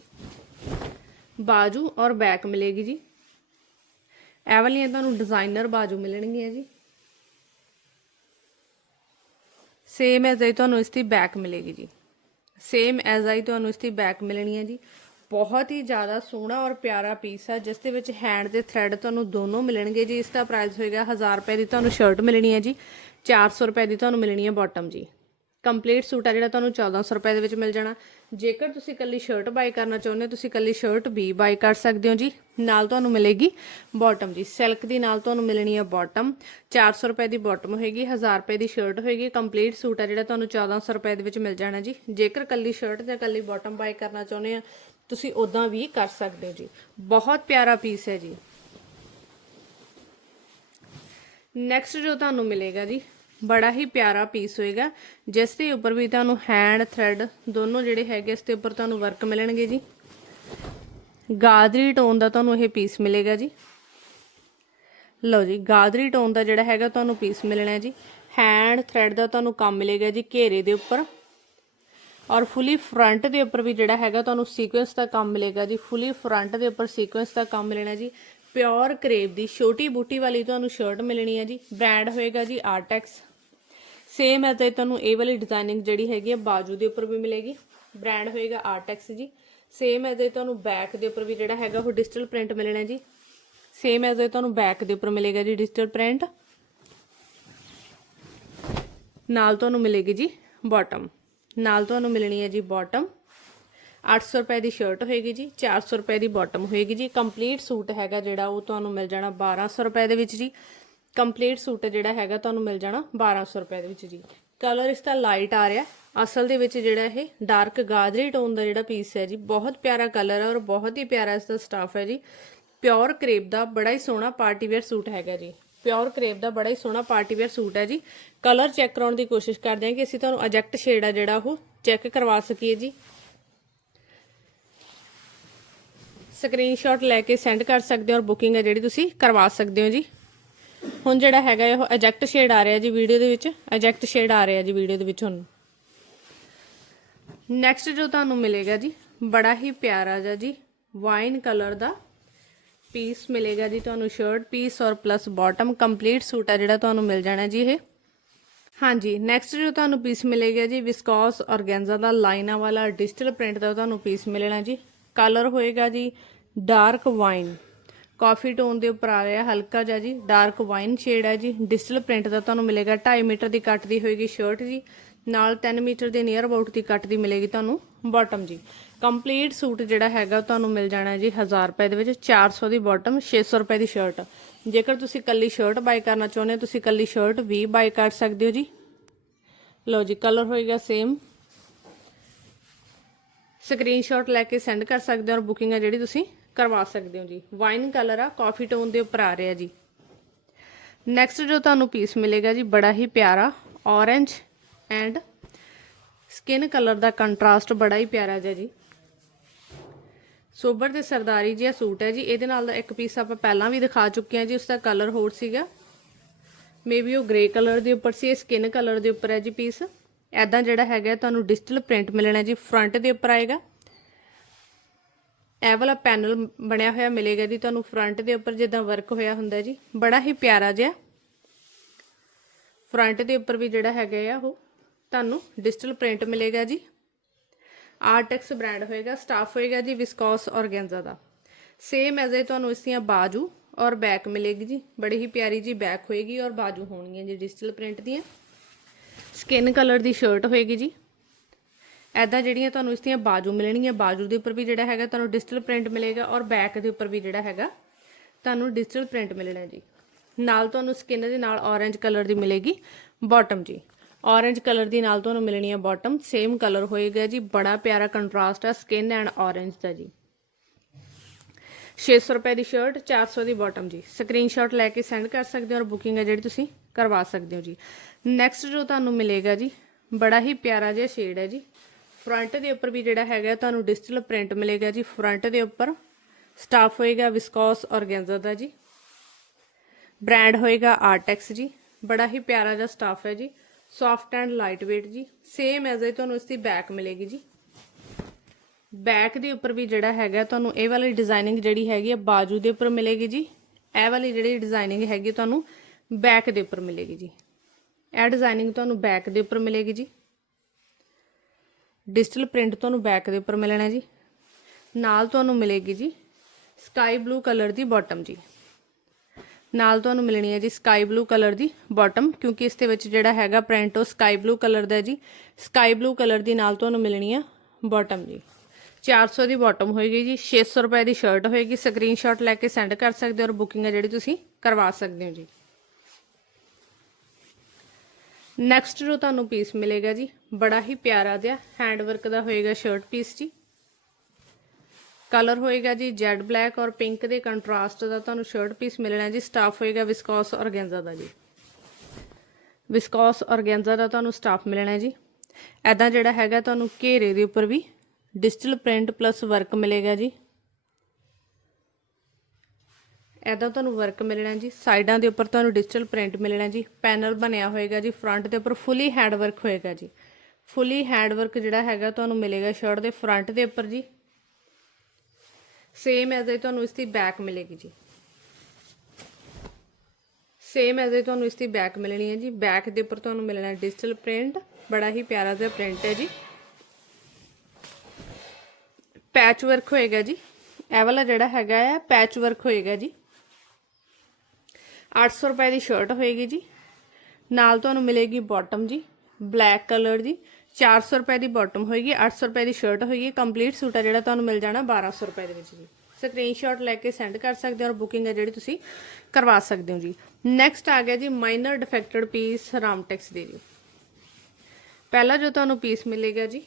ਬਾਜੂ ਔਰ ਬੈਕ ਮਿਲੇਗੀ ਜੀ। ਇਹ ਵਾਲੀਆਂ ਤੁਹਾਨੂੰ ਡਿਜ਼ਾਈਨਰ ਬਾਜੂ ਮਿਲਣਗੀਆਂ ਜੀ। ਸੇਮ ਐਜ਼ ਆਈ ਤੁਹਾਨੂੰ ਇਸ ਦੀ ਬੈਕ ਮਿਲੇਗੀ ਜੀ। ਸੇਮ ਐਜ਼ ਆਈ ਤੁਹਾਨੂੰ ਇਸ ਦੀ ਬੈਕ ਮਿਲਣੀ ਹੈ ਜੀ। ਬਹੁਤ ਹੀ ਜ਼ਿਆਦਾ ਸੋਹਣਾ ਔਰ ਪਿਆਰਾ ਪੀਸ ਹੈ ਜਿਸ ਦੇ ਵਿੱਚ ਹੈਂਡ ਦੇ ਥ੍ਰੈਡ ਤੁਹਾਨੂੰ ਦੋਨੋਂ ਮਿਲਣਗੇ ਜੀ। ਇਸ ਦਾ ਪ੍ਰਾਈਸ ਹੋਏਗਾ 1000 ਰੁਪਏ ਦੀ ਤੁਹਾਨੂੰ ਸ਼ਰਟ ਮਿਲਣੀ ਹੈ ਜੀ 400 ਰੁਪਏ ਦੀ ਤੁਹਾਨੂੰ ਮਿਲਣੀ ਹੈ ਬਾਟਮ ਜੀ। ਕੰਪਲੀਟ ਸੂਟ ਆ ਜਿਹੜਾ ਤੁਹਾਨੂੰ 1400 ਰੁਪਏ ਦੇ ਵਿੱਚ ਮਿਲ ਜਾਣਾ। ਜੇਕਰ ਤੁਸੀਂ ਇਕੱਲੀ ਸ਼ਰਟ ਬਾਈ ਕਰਨਾ ਚਾਹੁੰਦੇ ਹੋ, ਤੁਸੀਂ ਇਕੱਲੀ ਸ਼ਰਟ ਵੀ ਬਾਈ ਕਰ ਸਕਦੇ ਹੋ ਜੀ। ਨਾਲ ਤੁਹਾਨੂੰ ਮਿਲੇਗੀ ਬਾਟਮ ਜੀ। ਸਿਲਕ ਦੀ ਨਾਲ ਤੁਹਾਨੂੰ ਮਿਲਣੀ ਹੈ ਬਾਟਮ 400 ਰੁਪਏ ਦੀ ਬਾਟਮ ਹੋਏਗੀ 1000 ਰੁਪਏ ਦੀ ਸ਼ਰਟ ਹੋਏਗੀ। ਕੰਪਲੀਟ ਸੂਟ ਆ ਜਿਹੜਾ ਤੁਹਾਨੂੰ 1400 ਰੁਪਏ ਦੇ ਵਿੱਚ ਮਿਲ ਜਾਣਾ ਜੀ। ਜੇਕਰ ਇਕੱਲੀ ਸ਼ਰਟ ਜਾਂ ਇਕੱਲੀ ਬਾਟਮ ਬਾਈ ਕਰਨਾ ਚਾਹੁੰਦੇ ਆ ਤੁਸੀਂ ਉਦਾਂ ਵੀ ਕਰ ਸਕਦੇ ਹੋ ਜੀ। ਬਹੁਤ ਪਿਆਰਾ ਪੀਸ ਹੈ ਜੀ। ਨੈਕਸਟ ਜੋ ਤੁਹਾਨੂੰ ਮਿਲੇਗਾ ਜੀ, ਬੜਾ ਹੀ ਪਿਆਰਾ ਪੀਸ ਹੋਏਗਾ, ਜਿਸ ਦੇ ਉੱਪਰ ਵੀ ਤੁਹਾਨੂੰ ਹੈਂਡ ਥ੍ਰੈਡ ਦੋਨੋਂ ਜਿਹੜੇ ਹੈਗੇ, ਇਸ ਦੇ ਉੱਪਰ ਤੁਹਾਨੂੰ ਵਰਕ ਮਿਲਣਗੇ ਜੀ। ਗਾਦਰੀ ਟੋਨ ਦਾ ਤੁਹਾਨੂੰ ਇਹ ਪੀਸ ਮਿਲੇਗਾ ਜੀ। ਲਓ ਜੀ, ਗਾਦਰੀ ਟੋਨ ਦਾ ਜਿਹੜਾ ਹੈਗਾ, ਤੁਹਾਨੂੰ ਪੀਸ ਮਿਲਣਾ ਜੀ। ਹੈਂਡ ਥ੍ਰੈਡ ਦਾ ਤੁਹਾਨੂੰ ਕੰਮ ਮਿਲੇਗਾ ਜੀ ਘੇਰੇ ਦੇ ਉੱਪਰ। ਔਰ ਫੁੱਲੀ ਫਰੰਟ ਦੇ ਉੱਪਰ ਵੀ ਜਿਹੜਾ ਹੈਗਾ ਤੁਹਾਨੂੰ ਸੀਕੁਐਂਸ ਦਾ ਕੰਮ ਮਿਲੇਗਾ ਜੀ। ਫੁੱਲੀ ਫਰੰਟ ਦੇ ਉੱਪਰ ਸੀਕੁਐਂਸ ਦਾ ਕੰਮ ਮਿਲਣਾ ਜੀ। ਪਿਓਰ ਕਰੇਬ ਦੀ ਛੋਟੀ ਬੂਟੀ ਵਾਲੀ ਤੁਹਾਨੂੰ ਸ਼ਰਟ ਮਿਲਣੀ ਹੈ ਜੀ। ਬ੍ਰਾਂਡ ਹੋਏਗਾ ਜੀ ਆਰਟੈਕਸ ਸੇਮ ਐਜ਼ ਤੁਹਾਨੂੰ ਇਹ ਵਾਲੀ ਡਿਜ਼ਾਈਨਿੰਗ ਜਿਹੜੀ ਹੈਗੀ ਹੈ ਬਾਜੂ ਦੇ ਉੱਪਰ ਵੀ ਮਿਲੇਗੀ। ਬ੍ਰਾਂਡ ਹੋਏਗਾ ਆਰਟੈਕਸ ਜੀ। ਸੇਮ ਐਜ਼ ਤੁਹਾਨੂੰ ਬੈਕ ਦੇ ਉੱਪਰ ਵੀ ਜਿਹੜਾ ਹੈਗਾ ਉਹ ਡਿਜੀਟਲ ਪ੍ਰਿੰਟ ਮਿਲਣਾ ਜੀ। ਸੇਮ ਐਜ਼ ਤੁਹਾਨੂੰ ਬੈਕ ਦੇ ਉੱਪਰ ਮਿਲੇਗਾ ਜੀ ਡਿਜੀਟਲ ਪ੍ਰਿੰਟ ਨਾਲ ਤੁਹਾਨੂੰ ਮਿਲੇਗੀ ਜੀ ਬਾਟਮ ਨਾਲ ਤੁਹਾਨੂੰ ਮਿਲਣੀ ਹੈ ਜੀ ਬਾਟਮ 800 ਰੁਪਏ ਦੀ ਸ਼ਰਟ ਹੋਏਗੀ ਜੀ 400 ਰੁਪਏ ਦੀ ਬਾਟਮ ਹੋਏਗੀ ਜੀ। ਕੰਪਲੀਟ ਸੂਟ ਹੈਗਾ ਜਿਹੜਾ, ਉਹ ਤੁਹਾਨੂੰ ਮਿਲ ਜਾਣਾ 1200 ਰੁਪਏ ਦੇ ਵਿੱਚ ਜੀ। ਕੰਪਲੀਟ ਸੂਟ ਜਿਹੜਾ ਹੈਗਾ, ਤੁਹਾਨੂੰ ਮਿਲ ਜਾਣਾ 1200 ਰੁਪਏ ਦੇ ਵਿੱਚ ਜੀ। ਕਲਰ ਇਸ ਦਾ ਲਾਈਟ ਆ ਰਿਹਾ। ਅਸਲ ਦੇ ਵਿੱਚ ਜਿਹੜਾ ਇਹ ਡਾਰਕ ਗਾਜਰੀ ਟੋਨ ਦਾ ਜਿਹੜਾ ਪੀਸ ਹੈ ਜੀ, ਬਹੁਤ ਪਿਆਰਾ ਕਲਰ ਹੈ ਔਰ ਬਹੁਤ ਹੀ ਪਿਆਰਾ ਇਸ ਦਾ ਸਟਾਫ ਹੈ ਜੀ। ਪਿਓਰ ਕਰੇਪ ਦਾ ਬੜਾ ਹੀ ਸੋਹਣਾ ਪਾਰਟੀ ਵੇਅਰ ਸੂਟ ਹੈਗਾ ਜੀ। ਪਿਓਰ ਕਰੇਪ ਦਾ ਬੜਾ ਹੀ ਸੋਹਣਾ ਪਾਰਟੀ ਵੇਅਰ ਸੂਟ ਹੈ ਜੀ। ਕਲਰ ਚੈੱਕ ਕਰਾਉਣ ਦੀ ਕੋਸ਼ਿਸ਼ ਕਰਦੇ ਹਾਂ ਕਿ ਅਸੀਂ ਤੁਹਾਨੂੰ ਅਜੈਕਟ ਸ਼ੇਡ ਆ ਜਿਹੜਾ ਉਹ ਚੈੱਕ ਕਰਵਾ ਸਕੀਏ ਜੀ। ਸਕਰੀਨਸ਼ਾਟ ਲੈ ਕੇ ਸੈਂਡ ਕਰ ਸਕਦੇ ਹੋ ਔਰ ਬੁਕਿੰਗ ਹੈ ਜਿਹੜੀ ਤੁਸੀਂ ਕਰਵਾ ਸਕਦੇ ਹੋ ਜੀ। ਹੁਣ ਜਿਹੜਾ ਹੈਗਾ ਇਹ ਅਜੈਕਟ ਸ਼ੇਡ ਆ ਰਿਹਾ ਜੀ ਵੀਡੀਓ ਦੇ ਵਿੱਚ। ਅਜੈਕਟ ਸ਼ੇਡ ਆ ਰਿਹਾ ਜੀ ਵੀਡੀਓ ਦੇ ਵਿੱਚ ਹੁਣ। ਨੈਕਸਟ ਜੋ ਤੁਹਾਨੂੰ ਮਿਲੇਗਾ ਜੀ, ਬੜਾ ਹੀ ਪਿਆਰਾ ਜਿਹਾ ਜੀ ਵਾਈਨ ਕਲਰ ਦਾ ਪੀਸ ਮਿਲੇਗਾ ਜੀ ਤੁਹਾਨੂੰ ਸ਼ਰਟ ਪੀਸ ਔਰ ਪਲੱਸ ਬਾਟਮ ਕੰਪਲੀਟ ਸੂਟ ਆ ਜਿਹੜਾ ਤੁਹਾਨੂੰ ਮਿਲ ਜਾਣਾ ਜੀ ਇਹ। ਹਾਂਜੀ ਨੈਕਸਟ ਜੋ ਤੁਹਾਨੂੰ ਪੀਸ ਮਿਲੇਗਾ ਜੀ ਵਿਸਕੋਸ ਔਰਗੈਂਜ਼ਾ ਦਾ ਲਾਈਨਾਂ ਵਾਲਾ ਡਿਜੀਟਲ ਪ੍ਰਿੰਟ ਦਾ ਤੁਹਾਨੂੰ ਪੀਸ ਮਿਲਣਾ ਜੀ। ਕਲਰ ਹੋਏਗਾ ਜੀ ਡਾਰਕ ਵਾਈਨ ਕਾਫੀ ਟੋਨ ਦੇ ਉੱਪਰ ਆ ਰਿਹਾ, ਹਲਕਾ ਜਿਹਾ ਜੀ ਡਾਰਕ ਵਾਈਨ ਸ਼ੇਡ ਹੈ ਜੀ। ਡਿਜੀਟਲ ਪ੍ਰਿੰਟ ਦਾ ਤੁਹਾਨੂੰ ਮਿਲੇਗਾ 2.5 ਮੀਟਰ ਦੀ ਕੱਟ ਦੀ ਹੋਏਗੀ ਸ਼ਰਟ ਜੀ। ਨਾਲ 3 ਮੀਟਰ ਦੇ ਨੀਅਰ ਅਬਾਊਟ ਦੀ ਕੱਟ ਦੀ ਮਿਲੇਗੀ ਤੁਹਾਨੂੰ ਬਾਟਮ ਜੀ। ਕੰਪਲੀਟ ਸੂਟ ਜਿਹੜਾ ਹੈਗਾ, ਤੁਹਾਨੂੰ ਮਿਲ ਜਾਣਾ ਜੀ 1000 ਰੁਪਏ ਦੇ ਵਿੱਚ 400 ਦੀ ਬਾਟਮ 600 ਰੁਪਏ ਦੀ ਸ਼ਰਟ ਜੇਕਰ ਤੁਸੀਂ ਕੱਲੀ ਸ਼ਰਟ ਬਾਈ ਕਰਨਾ ਚਾਹੁੰਦੇ ਹੋ, ਤੁਸੀਂ ਕੱਲੀ ਸ਼ਰਟ ਵੀ ਬਾਈ ਕਰ ਸਕਦੇ ਹੋ ਜੀ। ਲਓ ਜੀ ਕਲਰ ਹੋਏਗਾ ਸੇਮ ਸਕਰੀਨਸ਼ਾਟ ਲੈ ਕੇ ਸੈਂਡ ਕਰ ਸਕਦੇ ਹੋ ਔਰ ਬੁਕਿੰਗ ਆ ਜਿਹੜੀ ਤੁਸੀਂ ਕਰਵਾ ਸਕਦੇ ਹੋ ਜੀ। ਵਾਈਨ ਕਲਰ ਆ ਕਾਫੀ ਟੋਨ ਦੇ ਉੱਪਰ ਆ ਰਿਹਾ ਜੀ। ਨੈਕਸਟ ਜੋ ਤੁਹਾਨੂੰ ਪੀਸ ਮਿਲੇਗਾ ਜੀ, ਬੜਾ ਹੀ ਪਿਆਰਾ, orange ਐਂਡ ਸਕਿਨ ਕਲਰ ਦਾ ਕੰਟਰਾਸਟ ਬੜਾ ਹੀ ਪਿਆਰਾ ਜਿਹਾ ਜੀ। ਸੋਬਰ ਤੇ ਸਰਦਾਰੀ ਜਿਹਾ ਸੂਟ ਹੈ ਜੀ। ਇਹਦੇ ਨਾਲ ਦਾ ਇੱਕ ਪੀਸ ਆਪਾਂ ਪਹਿਲਾਂ ਵੀ ਦਿਖਾ ਚੁੱਕੇ ਹਾਂ ਜੀ ਉਸ ਦਾ ਕਲਰ ਹੋਰ ਸੀਗਾ। ਮੇਬੀ ਉਹ ਗ੍ਰੇ ਕਲਰ ਦੇ ਉੱਪਰ ਸੀ, ਇਹ ਸਕਿਨ ਕਲਰ ਦੇ ਉੱਪਰ ਹੈ ਜੀ ਪੀਸ ਐਦਾਂ ਜਿਹੜਾ ਹੈਗਾ, ਤੁਹਾਨੂੰ ਡਿਜੀਟਲ ਪ੍ਰਿੰਟ ਮਿਲਣਾ ਜੀ ਫਰੰਟ ਦੇ ਉੱਪਰ ਆਏਗਾ। ਇਹ ਵਾਲਾ ਪੈਨਲ ਬਣਿਆ ਹੋਇਆ ਮਿਲੇਗਾ ਜੀ, ਤੁਹਾਨੂੰ ਫਰੰਟ ਦੇ ਉੱਪਰ ਜਿੱਦਾਂ ਵਰਕ ਹੋਇਆ ਹੁੰਦਾ ਜੀ। ਬੜਾ ਹੀ ਪਿਆਰਾ ਜਿਹਾ। ਫਰੰਟ ਦੇ ਉੱਪਰ ਵੀ ਜਿਹੜਾ ਹੈਗਾ ਆ ਉਹ। ਤੁਹਾਨੂੰ ਡਿਜੀਟਲ ਪ੍ਰਿੰਟ ਮਿਲੇਗਾ ਜੀ। ਆਰਟੈਕਸ ਬ੍ਰਾਂਡ ਹੋਏਗਾ, ਸਟਾਫ ਹੋਏਗਾ ਜੀ ਵਿਸਕੋਸ ਔਰਗੈਂਜ਼ਾ ਦਾ। ਸੇਮ ਐਜ਼ ਇਹ ਤੁਹਾਨੂੰ ਇਸ ਦੀਆਂ ਬਾਜੂ ਔਰ ਬੈਕ ਮਿਲੇਗੀ ਜੀ। ਬੜੀ ਹੀ ਪਿਆਰੀ ਜੀ ਬੈਕ ਹੋਏਗੀ ਔਰ ਬਾਜੂ ਹੋਣਗੀਆਂ ਜੀ ਡਿਜੀਟਲ ਪ੍ਰਿੰਟ ਦੀਆਂ। ਸਕਿਨ ਕਲਰ ਦੀ ਸ਼ਰਟ ਹੋਏਗੀ ਜੀ। ਐਦਾਂ ਜਿਹੜੀਆਂ ਤੁਹਾਨੂੰ ਇਸ ਦੀਆਂ ਬਾਜੂ ਮਿਲਣਗੀਆਂ, ਬਾਜੂ ਦੇ ਉੱਪਰ ਵੀ ਜਿਹੜਾ ਹੈਗਾ ਤੁਹਾਨੂੰ ਡਿਜੀਟਲ ਪ੍ਰਿੰਟ ਮਿਲੇਗਾ ਔਰ ਬੈਕ ਦੇ ਉੱਪਰ ਵੀ ਜਿਹੜਾ ਹੈਗਾ ਤੁਹਾਨੂੰ ਡਿਜੀਟਲ ਪ੍ਰਿੰਟ ਮਿਲਣਾ ਜੀ। ਨਾਲ ਤੁਹਾਨੂੰ ਸਕਿਨ ਦੇ ਨਾਲ orange ਕਲਰ ਦੀ ਮਿਲੇਗੀ। ਬਾਟਮ ਜੀ। Orange ਕਲਰ ਦੀ ਨਾਲ ਤੁਹਾਨੂੰ ਮਿਲਣੀ ਹੈ ਬਾਟਮ ਸੇਮ ਕਲਰ ਹੋਏਗਾ ਜੀ। ਬੜਾ ਪਿਆਰਾ ਕੰਟਰਾਸਟ ਹੈ ਸਕਿਨ ਐਂਡ orange ਦਾ ਜੀ। 600 ਰੁਪਏ ਦੀ ਸ਼ਰਟ 400 ਦੀ ਬਾਟਮ ਜੀ। ਸਕਰੀਨਸ਼ਾਟ ਲੈ ਕੇ ਸੈਂਡ ਕਰ ਸਕਦੇ ਹੋ ਔਰ ਬੁਕਿੰਗ ਹੈ ਜਿਹੜੀ ਤੁਸੀਂ ਕਰਵਾ ਸਕਦੇ ਹੋ ਜੀ। ਨੈਕਸਟ ਜੋ ਤੁਹਾਨੂੰ ਮਿਲੇਗਾ ਜੀ, ਬੜਾ ਹੀ ਪਿਆਰਾ ਜਿਹਾ ਸ਼ੇਡ ਹੈ ਜੀ। ਫਰੰਟ ਦੇ ਉੱਪਰ ਵੀ ਜਿਹੜਾ ਹੈਗਾ, ਤੁਹਾਨੂੰ ਡਿਜੀਟਲ ਪ੍ਰਿੰਟ ਮਿਲੇਗਾ ਜੀ। ਫਰੰਟ ਦੇ ਉੱਪਰ ਸਟਾਫ ਹੋਏਗਾ ਵਿਸਕੋਸ ਔਰਗੈਂਜ਼ਾ ਦਾ ਜੀ। ਬ੍ਰਾਂਡ ਹੋਏਗਾ ਆਰਟੈਕਸ ਜੀ। ਬੜਾ ਹੀ ਪਿਆਰਾ ਜਿਹਾ ਸਟਾਫ ਹੈ ਜੀ। ਸੌਫਟ ਐਂਡ ਲਾਈਟ weight ਜੀ। ਸੇਮ ਐਜ਼ ਇਹ ਤੁਹਾਨੂੰ ਇਸ ਦੀ ਬੈਕ ਮਿਲੇਗੀ ਜੀ। ਬੈਕ ਦੇ ਉੱਪਰ ਵੀ ਜਿਹੜਾ ਹੈਗਾ, ਤੁਹਾਨੂੰ ਇਹ ਵਾਲੀ ਡਿਜ਼ਾਈਨਿੰਗ ਜਿਹੜੀ ਹੈਗੀ ਆ, ਬਾਜੂ ਦੇ ਉੱਪਰ ਮਿਲੇਗੀ ਜੀ। ਇਹ ਵਾਲੀ ਜਿਹੜੀ ਡਿਜ਼ਾਈਨਿੰਗ ਹੈਗੀ ਤੁਹਾਨੂੰ ਬੈਕ ਦੇ ਉੱਪਰ ਮਿਲੇਗੀ ਜੀ। ਇਹ ਡਿਜ਼ਾਈਨਿੰਗ ਤੁਹਾਨੂੰ ਬੈਕ ਦੇ ਉੱਪਰ ਮਿਲੇਗੀ ਜੀ। ਡਿਜੀਟਲ ਪ੍ਰਿੰਟ ਤੁਹਾਨੂੰ ਬੈਕ ਦੇ ਉੱਪਰ ਮਿਲਣਾ ਜੀ। ਨਾਲ ਤੁਹਾਨੂੰ ਮਿਲੇਗੀ ਜੀ ਸਕਾਈ ਬਲੂ ਕਲਰ ਦੀ ਬਾਟਮ ਜੀ। ਨਾਲ ਤੁਹਾਨੂੰ ਮਿਲਣੀ ਹੈ ਜੀ ਸਕਾਈ ਬਲੂ ਕਲਰ ਦੀ ਬਾਟਮ ਕਿਉਂਕਿ ਇਸ ਦੇ ਵਿੱਚ ਜਿਹੜਾ ਹੈਗਾ ਪ੍ਰਿੰਟ ਉਹ ਸਕਾਈ ਬਲੂ ਕਲਰ ਦਾ ਜੀ। ਸਕਾਈ ਬਲੂ ਕਲਰ ਦੀ ਨਾਲ ਤੁਹਾਨੂੰ ਮਿਲਣੀ ਆ ਬਾਟਮ ਜੀ। 400 ਦੀ ਬਾਟਮ ਹੋਏਗੀ ਜੀ 600 ਰੁਪਏ ਦੀ ਸ਼ਰਟ ਹੋਏਗੀ ਸਕਰੀਨਸ਼ਾਟ ਲੈ ਕੇ ਸੈਂਡ ਕਰ ਸਕਦੇ ਹੋ ਔਰ ਬੁਕਿੰਗ ਹੈ ਜਿਹੜੀ ਤੁਸੀਂ ਕਰਵਾ ਸਕਦੇ ਹੋ ਜੀ। ਨੈਕਸਟ ਜੋ ਤੁਹਾਨੂੰ ਪੀਸ ਮਿਲੇਗਾ ਜੀ, ਬੜਾ ਹੀ ਪਿਆਰਾ ਜਿਹਾ ਹੈਂਡ ਵਰਕ ਦਾ ਹੋਏਗਾ ਸ਼ਰਟ ਪੀਸ ਜੀ। ਕਲਰ ਹੋਏਗਾ ਜੀ ਜੈਡ ਬਲੈਕ ਔਰ ਪਿੰਕ ਦੇ ਕੰਟਰਾਸਟ ਦਾ ਤੁਹਾਨੂੰ ਸ਼ਰਟ ਪੀਸ ਮਿਲਣਾ ਜੀ। ਸਟਾਫ ਹੋਏਗਾ ਵਿਸਕੋਸ ਔਰਗੈਂਜ਼ਾ ਦਾ ਜੀ। ਵਿਸਕੋਸ ਔਰਗੈਂਜ਼ਾ ਦਾ ਤੁਹਾਨੂੰ ਸਟਾਫ ਮਿਲਣਾ ਜੀ। ਐਦਾਂ ਜਿਹੜਾ ਹੈਗਾ ਤੁਹਾਨੂੰ ਘੇਰੇ ਦੇ ਉੱਪਰ ਵੀ ਡਿਜੀਟਲ ਪ੍ਰਿੰਟ ਪਲੱਸ ਵਰਕ ਮਿਲੇਗਾ ਜੀ। ਐਦਾਂ ਤੁਹਾਨੂੰ ਵਰਕ ਮਿਲਣਾ ਜੀ। ਸਾਈਡਾਂ ਦੇ ਉੱਪਰ ਤੁਹਾਨੂੰ ਡਿਜੀਟਲ ਪ੍ਰਿੰਟ ਮਿਲਣਾ ਜੀ। ਪੈਨਲ ਬਣਿਆ ਹੋਏਗਾ ਜੀ। ਫਰੰਟ ਦੇ ਉੱਪਰ ਫੁੱਲੀ ਹੈਂਡ ਵਰਕ ਹੋਏਗਾ ਜੀ। ਫੁੱਲੀ ਹੈਂਡ ਵਰਕ ਜਿਹੜਾ ਹੈਗਾ ਤੁਹਾਨੂੰ ਮਿਲੇਗਾ ਸ਼ਰਟ ਦੇ ਫਰੰਟ ਦੇ ਉੱਪਰ ਜੀ। ਸੇਮ ਐਜ਼ ਇਹ ਤੁਹਾਨੂੰ ਇਸ ਦੀ ਬੈਕ ਮਿਲੇਗੀ ਜੀ। ਸੇਮ ਐਜ਼ ਇਹ ਤੁਹਾਨੂੰ ਇਸ ਦੀ ਬੈਕ ਮਿਲਣੀ ਹੈ ਜੀ। ਬੈਕ ਦੇ ਉੱਪਰ ਤੁਹਾਨੂੰ ਮਿਲਣਾ ਡਿਜੀਟਲ ਪ੍ਰਿੰਟ ਬੜਾ ਹੀ ਪਿਆਰਾ ਜਿਹਾ ਪ੍ਰਿੰਟ ਹੈ ਜੀ। ਪੈਚ ਵਰਕ ਹੋਏਗਾ ਜੀ। ਇਹ ਵਾਲਾ ਜਿਹੜਾ ਹੈਗਾ ਆ ਪੈਚ ਵਰਕ ਹੋਏਗਾ ਜੀ। 800 ਰੁਪਏ ਦੀ ਸ਼ਰਟ ਹੋਏਗੀ ਜੀ। ਨਾਲ ਤੁਹਾਨੂੰ ਮਿਲੇਗੀ ਬਾਟਮ ਜੀ। ਬਲੈਕ ਕਲਰ ਦੀ 400 ਰੁਪਏ ਦੀ ਬਾਟਮ ਹੋਏਗੀ 800 ਰੁਪਏ ਦੀ ਸ਼ਰਟ ਹੋਏਗੀ ਕੰਪਲੀਟ ਸੂਟ ਆ ਜਿਹੜਾ ਤੁਹਾਨੂੰ ਮਿਲ ਜਾਣਾ 1200 ਰੁਪਏ ਦੇ ਵਿੱਚ ਜੀ। ਸਕਰੀਨਸ਼ਾਟ ਲੈ ਕੇ ਸੈਂਡ ਕਰ ਸਕਦੇ ਹੋ ਔਰ ਬੁਕਿੰਗ ਹੈ ਜਿਹੜੀ ਤੁਸੀਂ ਕਰਵਾ ਸਕਦੇ ਹੋ ਜੀ। ਨੈਕਸਟ ਆ ਗਿਆ ਜੀ ਮਾਈਨਰ ਡਿਫੈਕਟਡ ਪੀਸ ਰਾਮਟੈਕਸ ਦੇ ਜੀ। ਪਹਿਲਾ ਜੋ ਤੁਹਾਨੂੰ ਪੀਸ ਮਿਲੇਗਾ ਜੀ,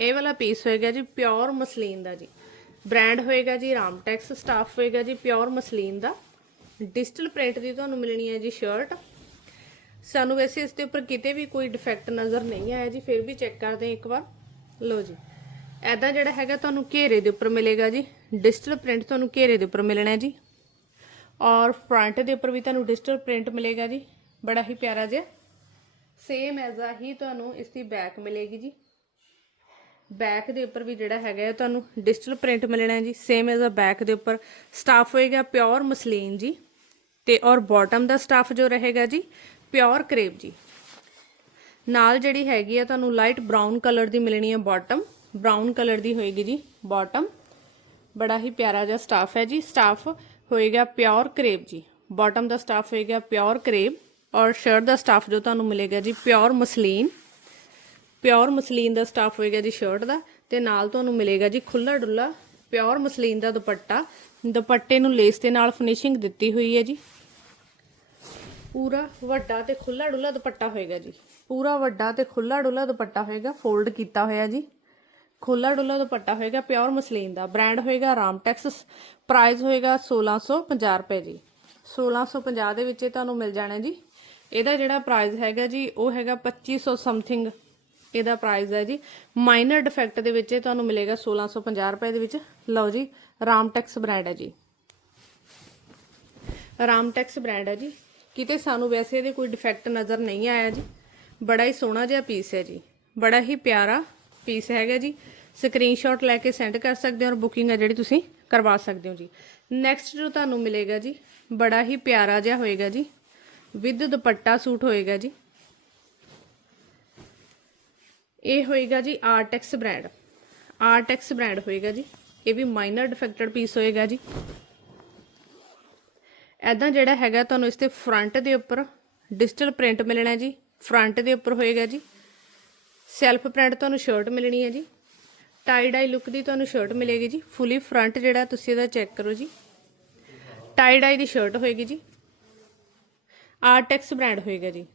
ਇਹ ਵਾਲਾ ਪੀਸ ਹੋਏਗਾ ਜੀ ਪਿਓਰ ਮਸਲੀਨ ਦਾ ਜੀ। ਬ੍ਰਾਂਡ ਹੋਏਗਾ ਜੀ ਰਾਮਟੈਕਸ ਸਟਾਫ ਹੋਏਗਾ ਜੀ ਪਿਓਰ ਮਸਲੀਨ ਦਾ। ਡਿਜੀਟਲ ਪ੍ਰਿੰਟ ਦੀ ਤੁਹਾਨੂੰ ਮਿਲਣੀ ਹੈ ਜੀ ਸ਼ਰਟ ਸਾਨੂੰ ਵੈਸੇ ਇਸ ਦੇ ਉੱਪਰ ਕਿਤੇ ਵੀ ਕੋਈ ਡਿਫੈਕਟ ਨਜ਼ਰ ਨਹੀਂ ਆਇਆ ਜੀ, ਫਿਰ ਵੀ ਚੈੱਕ ਕਰਦੇ ਹਾਂ ਇੱਕ ਵਾਰ। ਲਓ ਜੀ। ਐਦਾਂ ਜਿਹੜਾ ਹੈਗਾ ਤੁਹਾਨੂੰ ਘੇਰੇ ਦੇ ਉੱਪਰ ਮਿਲੇਗਾ ਜੀ। ਡਿਜੀਟਲ ਪ੍ਰਿੰਟ ਤੁਹਾਨੂੰ ਘੇਰੇ ਦੇ ਉੱਪਰ ਮਿਲਣਾ ਹੈ ਜੀ। ਔਰ ਫਰੰਟ ਦੇ ਉੱਪਰ ਵੀ ਤੁਹਾਨੂੰ ਡਿਜੀਟਲ ਪ੍ਰਿੰਟ ਮਿਲੇਗਾ ਜੀ। ਬੜਾ ਹੀ ਪਿਆਰਾ ਜਿਹਾ। ਸੇਮ ਐਜ਼ ਆ ਹੀ ਤੁਹਾਨੂੰ ਇਸ ਦੀ ਬੈਕ ਮਿਲੇਗੀ ਜੀ। ਬੈਕ ਦੇ ਉੱਪਰ ਵੀ ਜਿਹੜਾ ਹੈਗਾ ਤੁਹਾਨੂੰ ਡਿਜੀਟਲ ਪ੍ਰਿੰਟ ਮਿਲਣਾ ਹੈ ਜੀ। ਸੇਮ ਐਜ਼ ਆ ਬੈਕ ਦੇ ਉੱਪਰ। ਸਟਾਫ ਹੋਏਗਾ ਪਿਓਰ ਮਸਲੀਨ ਜੀ। ਤੇ ਔਰ ਬਾਟਮ ਦਾ ਸਟਾਫ ਜੋ ਰਹੇਗਾ ਜੀ ਪਿਓਰ ਕਰੇਪ ਜੀ। ਨਾਲ ਜਿਹੜੀ ਹੈਗੀ ਆ ਤੁਹਾਨੂੰ ਲਾਈਟ ਬਰਾਊਨ ਕਲਰ ਦੀ ਮਿਲਣੀ ਹੈ ਬਾਟਮ। ਬਰਾਊਨ ਕਲਰ ਦੀ ਹੋਏਗੀ ਜੀ ਬਾਟਮ। ਬੜਾ ਹੀ ਪਿਆਰਾ ਜਿਹਾ ਸਟਾਫ ਹੈ ਜੀ। ਸਟਾਫ ਹੋਏਗਾ ਪਿਓਰ ਕਰੇਪ ਜੀ। ਬਾਟਮ ਦਾ ਸਟਾਫ ਹੋਏਗਾ ਪਿਓਰ ਕਰੇਪ ਔਰ ਸ਼ਰਟ ਦਾ ਸਟਾਫ ਜੋ ਤੁਹਾਨੂੰ ਮਿਲੇਗਾ ਜੀ ਪਿਓਰ ਮਸਲੀਨ। ਪਿਓਰ ਮਸਲੀਨ ਦਾ ਸਟਾਫ ਹੋਏਗਾ ਜੀ ਸ਼ਰਟ ਦਾ ਤੇ ਨਾਲ ਤੁਹਾਨੂੰ ਮਿਲੇਗਾ ਜੀ ਖੁੱਲਾ ਡੁੱਲਾ ਪਿਓਰ ਮਸਲੀਨ ਦਾ ਦੁਪੱਟਾ। ਦੁਪੱਟੇ ਨੂੰ ਲੇਸ ਦੇ ਨਾਲ ਫਿਨਿਸ਼ਿੰਗ ਦਿੱਤੀ ਹੋਈ ਹੈ ਜੀ। ਪੂਰਾ ਵੱਡਾ ਤੇ ਖੁੱਲਾ ਡੁੱਲਾ ਦੁਪੱਟਾ ਹੋਏਗਾ ਜੀ। ਪੂਰਾ ਵੱਡਾ ਤੇ ਖੁੱਲਾ ਡੁੱਲਾ ਦੁਪੱਟਾ ਹੋਏਗਾ ਫੋਲਡ ਕੀਤਾ ਹੋਇਆ ਜੀ। ਖੁੱਲਾ ਡੁੱਲਾ ਦੁਪੱਟਾ ਹੋਏਗਾ ਪਿਓਰ ਮਸਲੀਨ ਦਾ। ਬ੍ਰਾਂਡ ਹੋਏਗਾ ਰਾਮਟੈਕਸ ਪ੍ਰਾਈਸ ਹੋਏਗਾ 1650 ਰੁਪਏ ਜੀ। 1650 ਦੇ ਵਿੱਚ ਇਹ ਤੁਹਾਨੂੰ ਮਿਲ ਜਾਣਾ ਜੀ। ਇਹਦਾ ਜਿਹੜਾ ਪ੍ਰਾਈਸ ਹੈਗਾ ਜੀ, ਉਹ ਹੈਗਾ 2500 ਸਮਥਿੰਗ ਇਹਦਾ ਪ੍ਰਾਈਸ ਹੈ ਜੀ। ਮਾਈਨਰ ਡਿਫੈਕਟ ਦੇ ਵਿੱਚ ਇਹ ਤੁਹਾਨੂੰ ਮਿਲੇਗਾ 1650 ਰੁਪਏ ਦੇ ਵਿੱਚ। ਲਓ ਜੀ ਰਾਮਟੈਕਸ ਬ੍ਰਾਂਡ ਹੈ ਜੀ। ਰਾਮਟੈਕਸ ਬ੍ਰਾਂਡ ਹੈ ਜੀ। ਕਿਤੇ ਸਾਨੂੰ ਵੈਸੇ ਇਹਦੇ ਕੋਈ ਡਿਫੈਕਟ ਨਜ਼ਰ ਨਹੀਂ ਆਇਆ ਜੀ। ਬੜਾ ਹੀ ਸੋਹਣਾ ਜਿਹਾ ਪੀਸ ਹੈ ਜੀ। ਬੜਾ ਹੀ ਪਿਆਰਾ ਪੀਸ ਹੈਗਾ ਜੀ। ਸਕਰੀਨਸ਼ਾਟ ਲੈ ਕੇ ਸੈਂਡ ਕਰ ਸਕਦੇ ਹੋ ਔਰ ਬੁਕਿੰਗ ਹੈ ਜਿਹੜੀ ਤੁਸੀਂ ਕਰਵਾ ਸਕਦੇ ਹੋ ਜੀ। ਨੈਕਸਟ ਜੋ ਤੁਹਾਨੂੰ ਮਿਲੇਗਾ ਜੀ, ਬੜਾ ਹੀ ਪਿਆਰਾ ਜਿਹਾ ਹੋਏਗਾ ਜੀ। ਵਿਦ ਦੁਪੱਟਾ ਸੂਟ ਹੋਏਗਾ ਜੀ। ਇਹ ਹੋਏਗਾ ਜੀ ਆਰਟੈਕਸ ਬ੍ਰਾਂਡ ਆਰਟੈਕਸ ਬ੍ਰਾਂਡ ਹੋਏਗਾ ਜੀ। ਇਹ ਵੀ ਮਾਈਨਰ ਡਿਫੈਕਟਡ ਪੀਸ ਹੋਏਗਾ ਜੀ। ਐਦਾਂ ਜਿਹੜਾ ਹੈਗਾ ਤੁਹਾਨੂੰ ਇਸ ਤੇ ਫਰੰਟ ਦੇ ਉੱਪਰ ਡਿਜੀਟਲ ਪ੍ਰਿੰਟ ਮਿਲਣਾ ਜੀ ਫਰੰਟ ਦੇ ਉੱਪਰ ਹੋਏਗਾ ਜੀ। ਸੈਲਫ ਪ੍ਰਿੰਟ ਤੁਹਾਨੂੰ ਸ਼ਰਟ ਮਿਲਣੀ ਹੈ ਜੀ। ਟਾਈ ਡਾਈ ਲੁੱਕ ਦੀ ਤੁਹਾਨੂੰ ਸ਼ਰਟ ਮਿਲੇਗੀ ਜੀ। ਫੁੱਲੀ ਫਰੰਟ ਜਿਹੜਾ ਤੁਸੀਂ ਇਹਦਾ ਚੈੱਕ ਕਰੋ ਜੀ। ਟਾਈ ਡਾਈ ਦੀ ਸ਼ਰਟ ਹੋਏਗੀ ਜੀ। ਆਰਟੈਕਸ ਬ੍ਰਾਂਡ ਹੋਏਗਾ ਜੀ।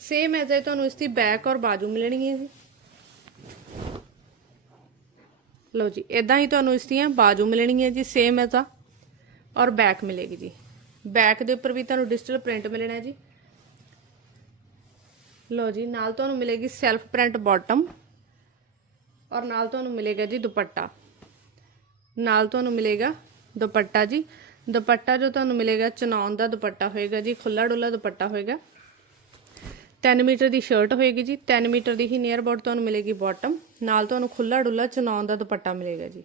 ਸੇਮ ਐਜ਼ ਹੈ ਤੁਹਾਨੂੰ ਇਸ ਦੀ ਬੈਕ ਔਰ ਬਾਜੂ ਮਿਲਣੀ ਹੈ ਜੀ। ਲਓ ਜੀ ਇਦਾਂ ਹੀ ਤੁਹਾਨੂੰ ਇਸ ਦੀਆਂ ਬਾਜੂ ਮਿਲਣਗੀਆਂ ਜੀ ਸੇਮ ਐਜ਼ ਆ। ਔਰ ਬੈਕ ਮਿਲੇਗੀ ਜੀ। ਬੈਕ ਦੇ ਉੱਪਰ ਵੀ ਤੁਹਾਨੂੰ ਡਿਜੀਟਲ ਪ੍ਰਿੰਟ ਮਿਲਣਾ ਹੈ ਜੀ। ਲਓ ਜੀ, ਨਾਲ ਤੁਹਾਨੂੰ ਮਿਲੇਗੀ ਸੈਲਫ ਪ੍ਰਿੰਟ ਬਾਟਮ ਔਰ ਨਾਲ ਤੁਹਾਨੂੰ ਮਿਲੇਗਾ ਜੀ ਦੁਪੱਟਾ। ਨਾਲ ਤੁਹਾਨੂੰ ਮਿਲੇਗਾ ਦੁਪੱਟਾ ਜੀ। ਦੁਪੱਟਾ ਜੋ ਤੁਹਾਨੂੰ ਮਿਲੇਗਾ ਚਨੌਨ ਦਾ ਦੁਪੱਟਾ ਹੋਏਗਾ ਜੀ ਖੁੱਲਾ ਡੁੱਲਾ ਦੁਪੱਟਾ ਹੋਏਗਾ। 3 ਮੀਟਰ ਦੀ ਸ਼ਰਟ ਹੋਏਗੀ ਜੀ 3 ਮੀਟਰ ਦੀ ਹੀ ਨੀਅਰ ਅਬਾਊਟ ਤੁਹਾਨੂੰ ਮਿਲੇਗੀ ਬਾਟਮ। ਨਾਲ ਤੁਹਾਨੂੰ ਖੁੱਲਾ ਡੁੱਲਾ ਚਨੌਨ ਦਾ ਦੁਪੱਟਾ ਮਿਲੇਗਾ ਜੀ।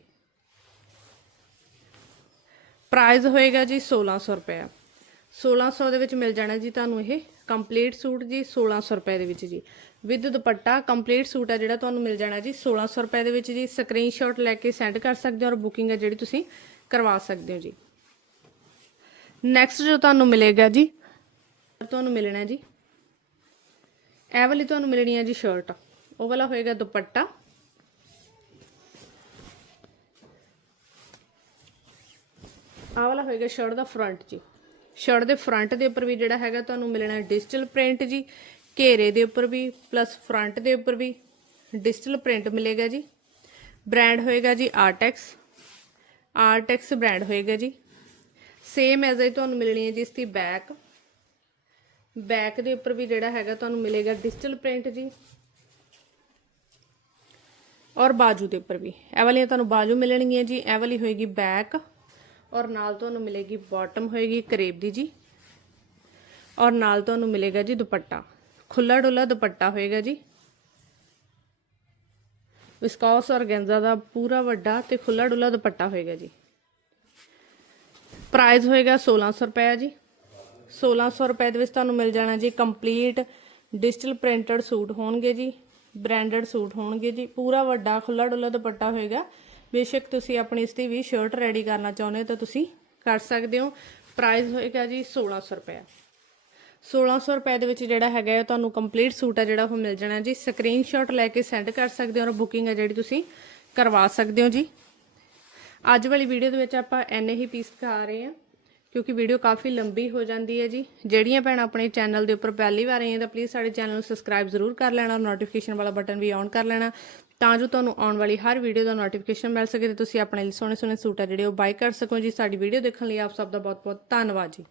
ਪ੍ਰਾਈਸ ਹੋਏਗਾ ਜੀ 1600 ਰੁਪਏ 1600 ਦੇ ਵਿੱਚ ਮਿਲ ਜਾਣਾ ਜੀ ਤੁਹਾਨੂੰ ਇਹ ਕੰਪਲੀਟ ਸੂਟ ਜੀ 1600 ਰੁਪਏ ਦੇ ਵਿੱਚ ਜੀ। ਵਿਦ ਦੁਪੱਟਾ ਕੰਪਲੀਟ ਸੂਟ ਹੈ ਜਿਹੜਾ ਤੁਹਾਨੂੰ ਮਿਲ ਜਾਣਾ ਜੀ 1600 ਰੁਪਏ ਦੇ ਵਿੱਚ ਜੀ। ਸਕਰੀਨਸ਼ਾਟ ਲੈ ਕੇ ਸੈਂਡ ਕਰ ਸਕਦੇ ਹੋ ਔਰ ਬੁਕਿੰਗ ਹੈ ਜਿਹੜੀ ਤੁਸੀਂ ਕਰਵਾ ਸਕਦੇ ਹੋ ਜੀ। ਨੈਕਸਟ ਜੋ ਤੁਹਾਨੂੰ ਮਿਲੇਗਾ ਜੀ, ਤੁਹਾਨੂੰ ਮਿਲਣਾ ਜੀ। ਇਹ ਵਾਲੀ ਤੁਹਾਨੂੰ ਮਿਲਣੀ ਹੈ ਜੀ ਸ਼ਰਟ ਉਹ ਵਾਲਾ ਹੋਏਗਾ ਦੁਪੱਟਾ। ਆਹ ਵਾਲਾ ਹੋਏਗਾ ਸ਼ਰਟ ਦਾ ਫਰੰਟ ਜੀ। ਸ਼ਰਟ ਦੇ ਫਰੰਟ ਦੇ ਉੱਪਰ ਵੀ ਜਿਹੜਾ ਹੈਗਾ ਤੁਹਾਨੂੰ ਮਿਲਣਾ ਡਿਜੀਟਲ ਪ੍ਰਿੰਟ ਜੀ। ਘੇਰੇ ਦੇ ਉੱਪਰ ਵੀ ਪਲੱਸ ਫਰੰਟ ਦੇ ਉੱਪਰ ਵੀ ਡਿਜੀਟਲ ਪ੍ਰਿੰਟ ਮਿਲੇਗਾ ਜੀ। ਬ੍ਰਾਂਡ ਹੋਏਗਾ ਜੀ ਆਰਟੈਕਸ ਆਰਟੈਕਸ ਬ੍ਰਾਂਡ ਹੋਏਗਾ ਜੀ। ਸੇਮ ਐਜ਼ ਹੀ ਤੁਹਾਨੂੰ ਮਿਲਣੀ ਹੈ ਜੀ ਇਸ ਦੀ ਬੈਕ ਬੈਕ ਦੇ ਉੱਪਰ ਵੀ ਜਿਹੜਾ ਹੈਗਾ ਤੁਹਾਨੂੰ ਮਿਲੇਗਾ ਡਿਜੀਟਲ ਪ੍ਰਿੰਟ ਜੀ। ਔਰ ਬਾਜੂ ਦੇ ਉੱਪਰ ਵੀ। ਇਹ ਵਾਲੀਆਂ ਤੁਹਾਨੂੰ ਬਾਜੂ ਮਿਲਣਗੀਆਂ ਜੀ। ਇਹ ਵਾਲੀ ਹੋਏਗੀ ਬੈਕ ਔਰ ਨਾਲ ਤੁਹਾਨੂੰ ਮਿਲੇਗੀ ਬਾਟਮ ਹੋਏਗੀ ਕਰੇਬ ਦੀ ਜੀ। ਔਰ ਨਾਲ ਤੁਹਾਨੂੰ ਮਿਲੇਗਾ ਜੀ ਦੁਪੱਟਾ। ਖੁੱਲਾ ਡੁੱਲਾ ਦੁਪੱਟਾ ਹੋਏਗਾ ਜੀ। ਵਿਸਕੋਸ ਔਰਗੈਂਜ਼ਾ ਦਾ ਪੂਰਾ ਵੱਡਾ ਤੇ ਖੁੱਲਾ ਡੁੱਲਾ ਦੁਪੱਟਾ ਹੋਏਗਾ ਜੀ। ਪ੍ਰਾਈਸ ਹੋਏਗਾ 1600 ਰੁਪਏ ਜੀ। 1600 ਰੁਪਏ ਦੇ ਵਿੱਚ ਤੁਹਾਨੂੰ ਮਿਲ ਜਾਣਾ ਜੀ ਕੰਪਲੀਟ ਡਿਜੀਟਲ ਪ੍ਰਿੰਟਡ ਸੂਟ ਹੋਣਗੇ ਜੀ। ਬ੍ਰਾਂਡਡ ਸੂਟ ਹੋਣਗੇ ਜੀ। ਪੂਰਾ ਵੱਡਾ ਖੁੱਲਾ ਡੁੱਲਾ ਦੁਪੱਟਾ ਹੋਏਗਾ। ਬੇਸ਼ੱਕ ਤੁਸੀਂ ਆਪਣੀ ਇਸ ਦੀ ਵੀ ਸ਼ਰਟ ਰੈਡੀ ਕਰਨਾ ਚਾਹੁੰਦੇ ਹੋ ਤਾਂ ਤੁਸੀਂ ਕਰ ਸਕਦੇ ਹੋ। ਪ੍ਰਾਈਸ ਹੋਏਗਾ ਜੀ 1600 ਰੁਪਏ। 1600 ਰੁਪਏ ਦੇ ਵਿੱਚ ਜਿਹੜਾ ਹੈਗਾ ਤੁਹਾਨੂੰ ਕੰਪਲੀਟ ਸੂਟ ਆ ਜਿਹੜਾ ਉਹ ਮਿਲ ਜਾਣਾ ਜੀ। ਸਕਰੀਨਸ਼ਾਟ ਲੈ ਕੇ ਸੈਂਡ ਕਰ ਸਕਦੇ ਹੋ ਔਰ ਬੁਕਿੰਗ ਹੈ ਜਿਹੜੀ ਤੁਸੀਂ ਕਰਵਾ ਸਕਦੇ ਹੋ ਜੀ। ਅੱਜ ਵਾਲੀ ਵੀਡੀਓ ਦੇ ਵਿੱਚ ਆਪਾਂ ਐਨੇ ਹੀ ਪੀਸ ਦਿਖਾ ਰਹੇ ਹਾਂ, ਕਿਉਂਕਿ ਵੀਡੀਓ ਕਾਫੀ ਲੰਬੀ ਹੋ ਜਾਂਦੀ ਹੈ ਜੀ। ਜਿਹੜੀਆਂ ਭੈਣਾਂ ਆਪਣੇ ਚੈਨਲ ਦੇ ਉੱਪਰ ਪਹਿਲੀ ਵਾਰ ਆਈਆਂ ਤਾਂ ਪਲੀਜ਼ ਸਾਡੇ ਚੈਨਲ ਨੂੰ ਸਬਸਕ੍ਰਾਈਬ ਜ਼ਰੂਰ ਕਰ ਲੈਣਾ ਔਰ ਨੋਟੀਫਿਕੇਸ਼ਨ ਵਾਲਾ ਬਟਨ ਵੀ ਔਨ ਕਰ ਲੈਣਾ। ਤਾਂ ਜੋ ਤੁਹਾਨੂੰ ਆਉਣ ਵਾਲੀ ਹਰ ਵੀਡੀਓ ਦਾ ਨੋਟੀਫਿਕੇਸ਼ਨ ਮਿਲ ਸਕੇ ਤੇ ਤੁਸੀਂ ਆਪਣੇ ਲਈ ਸੋਹਣੇ ਸੋਹਣੇ ਸੂਟ ਆ ਜਿਹੜੇ ਉਹ ਬਾਈ ਕਰ ਸਕੋ ਜੀ। ਸਾਡੀ ਵੀਡੀਓ ਦੇਖਣ ਲਈ ਆਪ ਸਭ ਦਾ ਬਹੁਤ ਬਹੁਤ ਧੰਨਵਾਦ ਜੀ।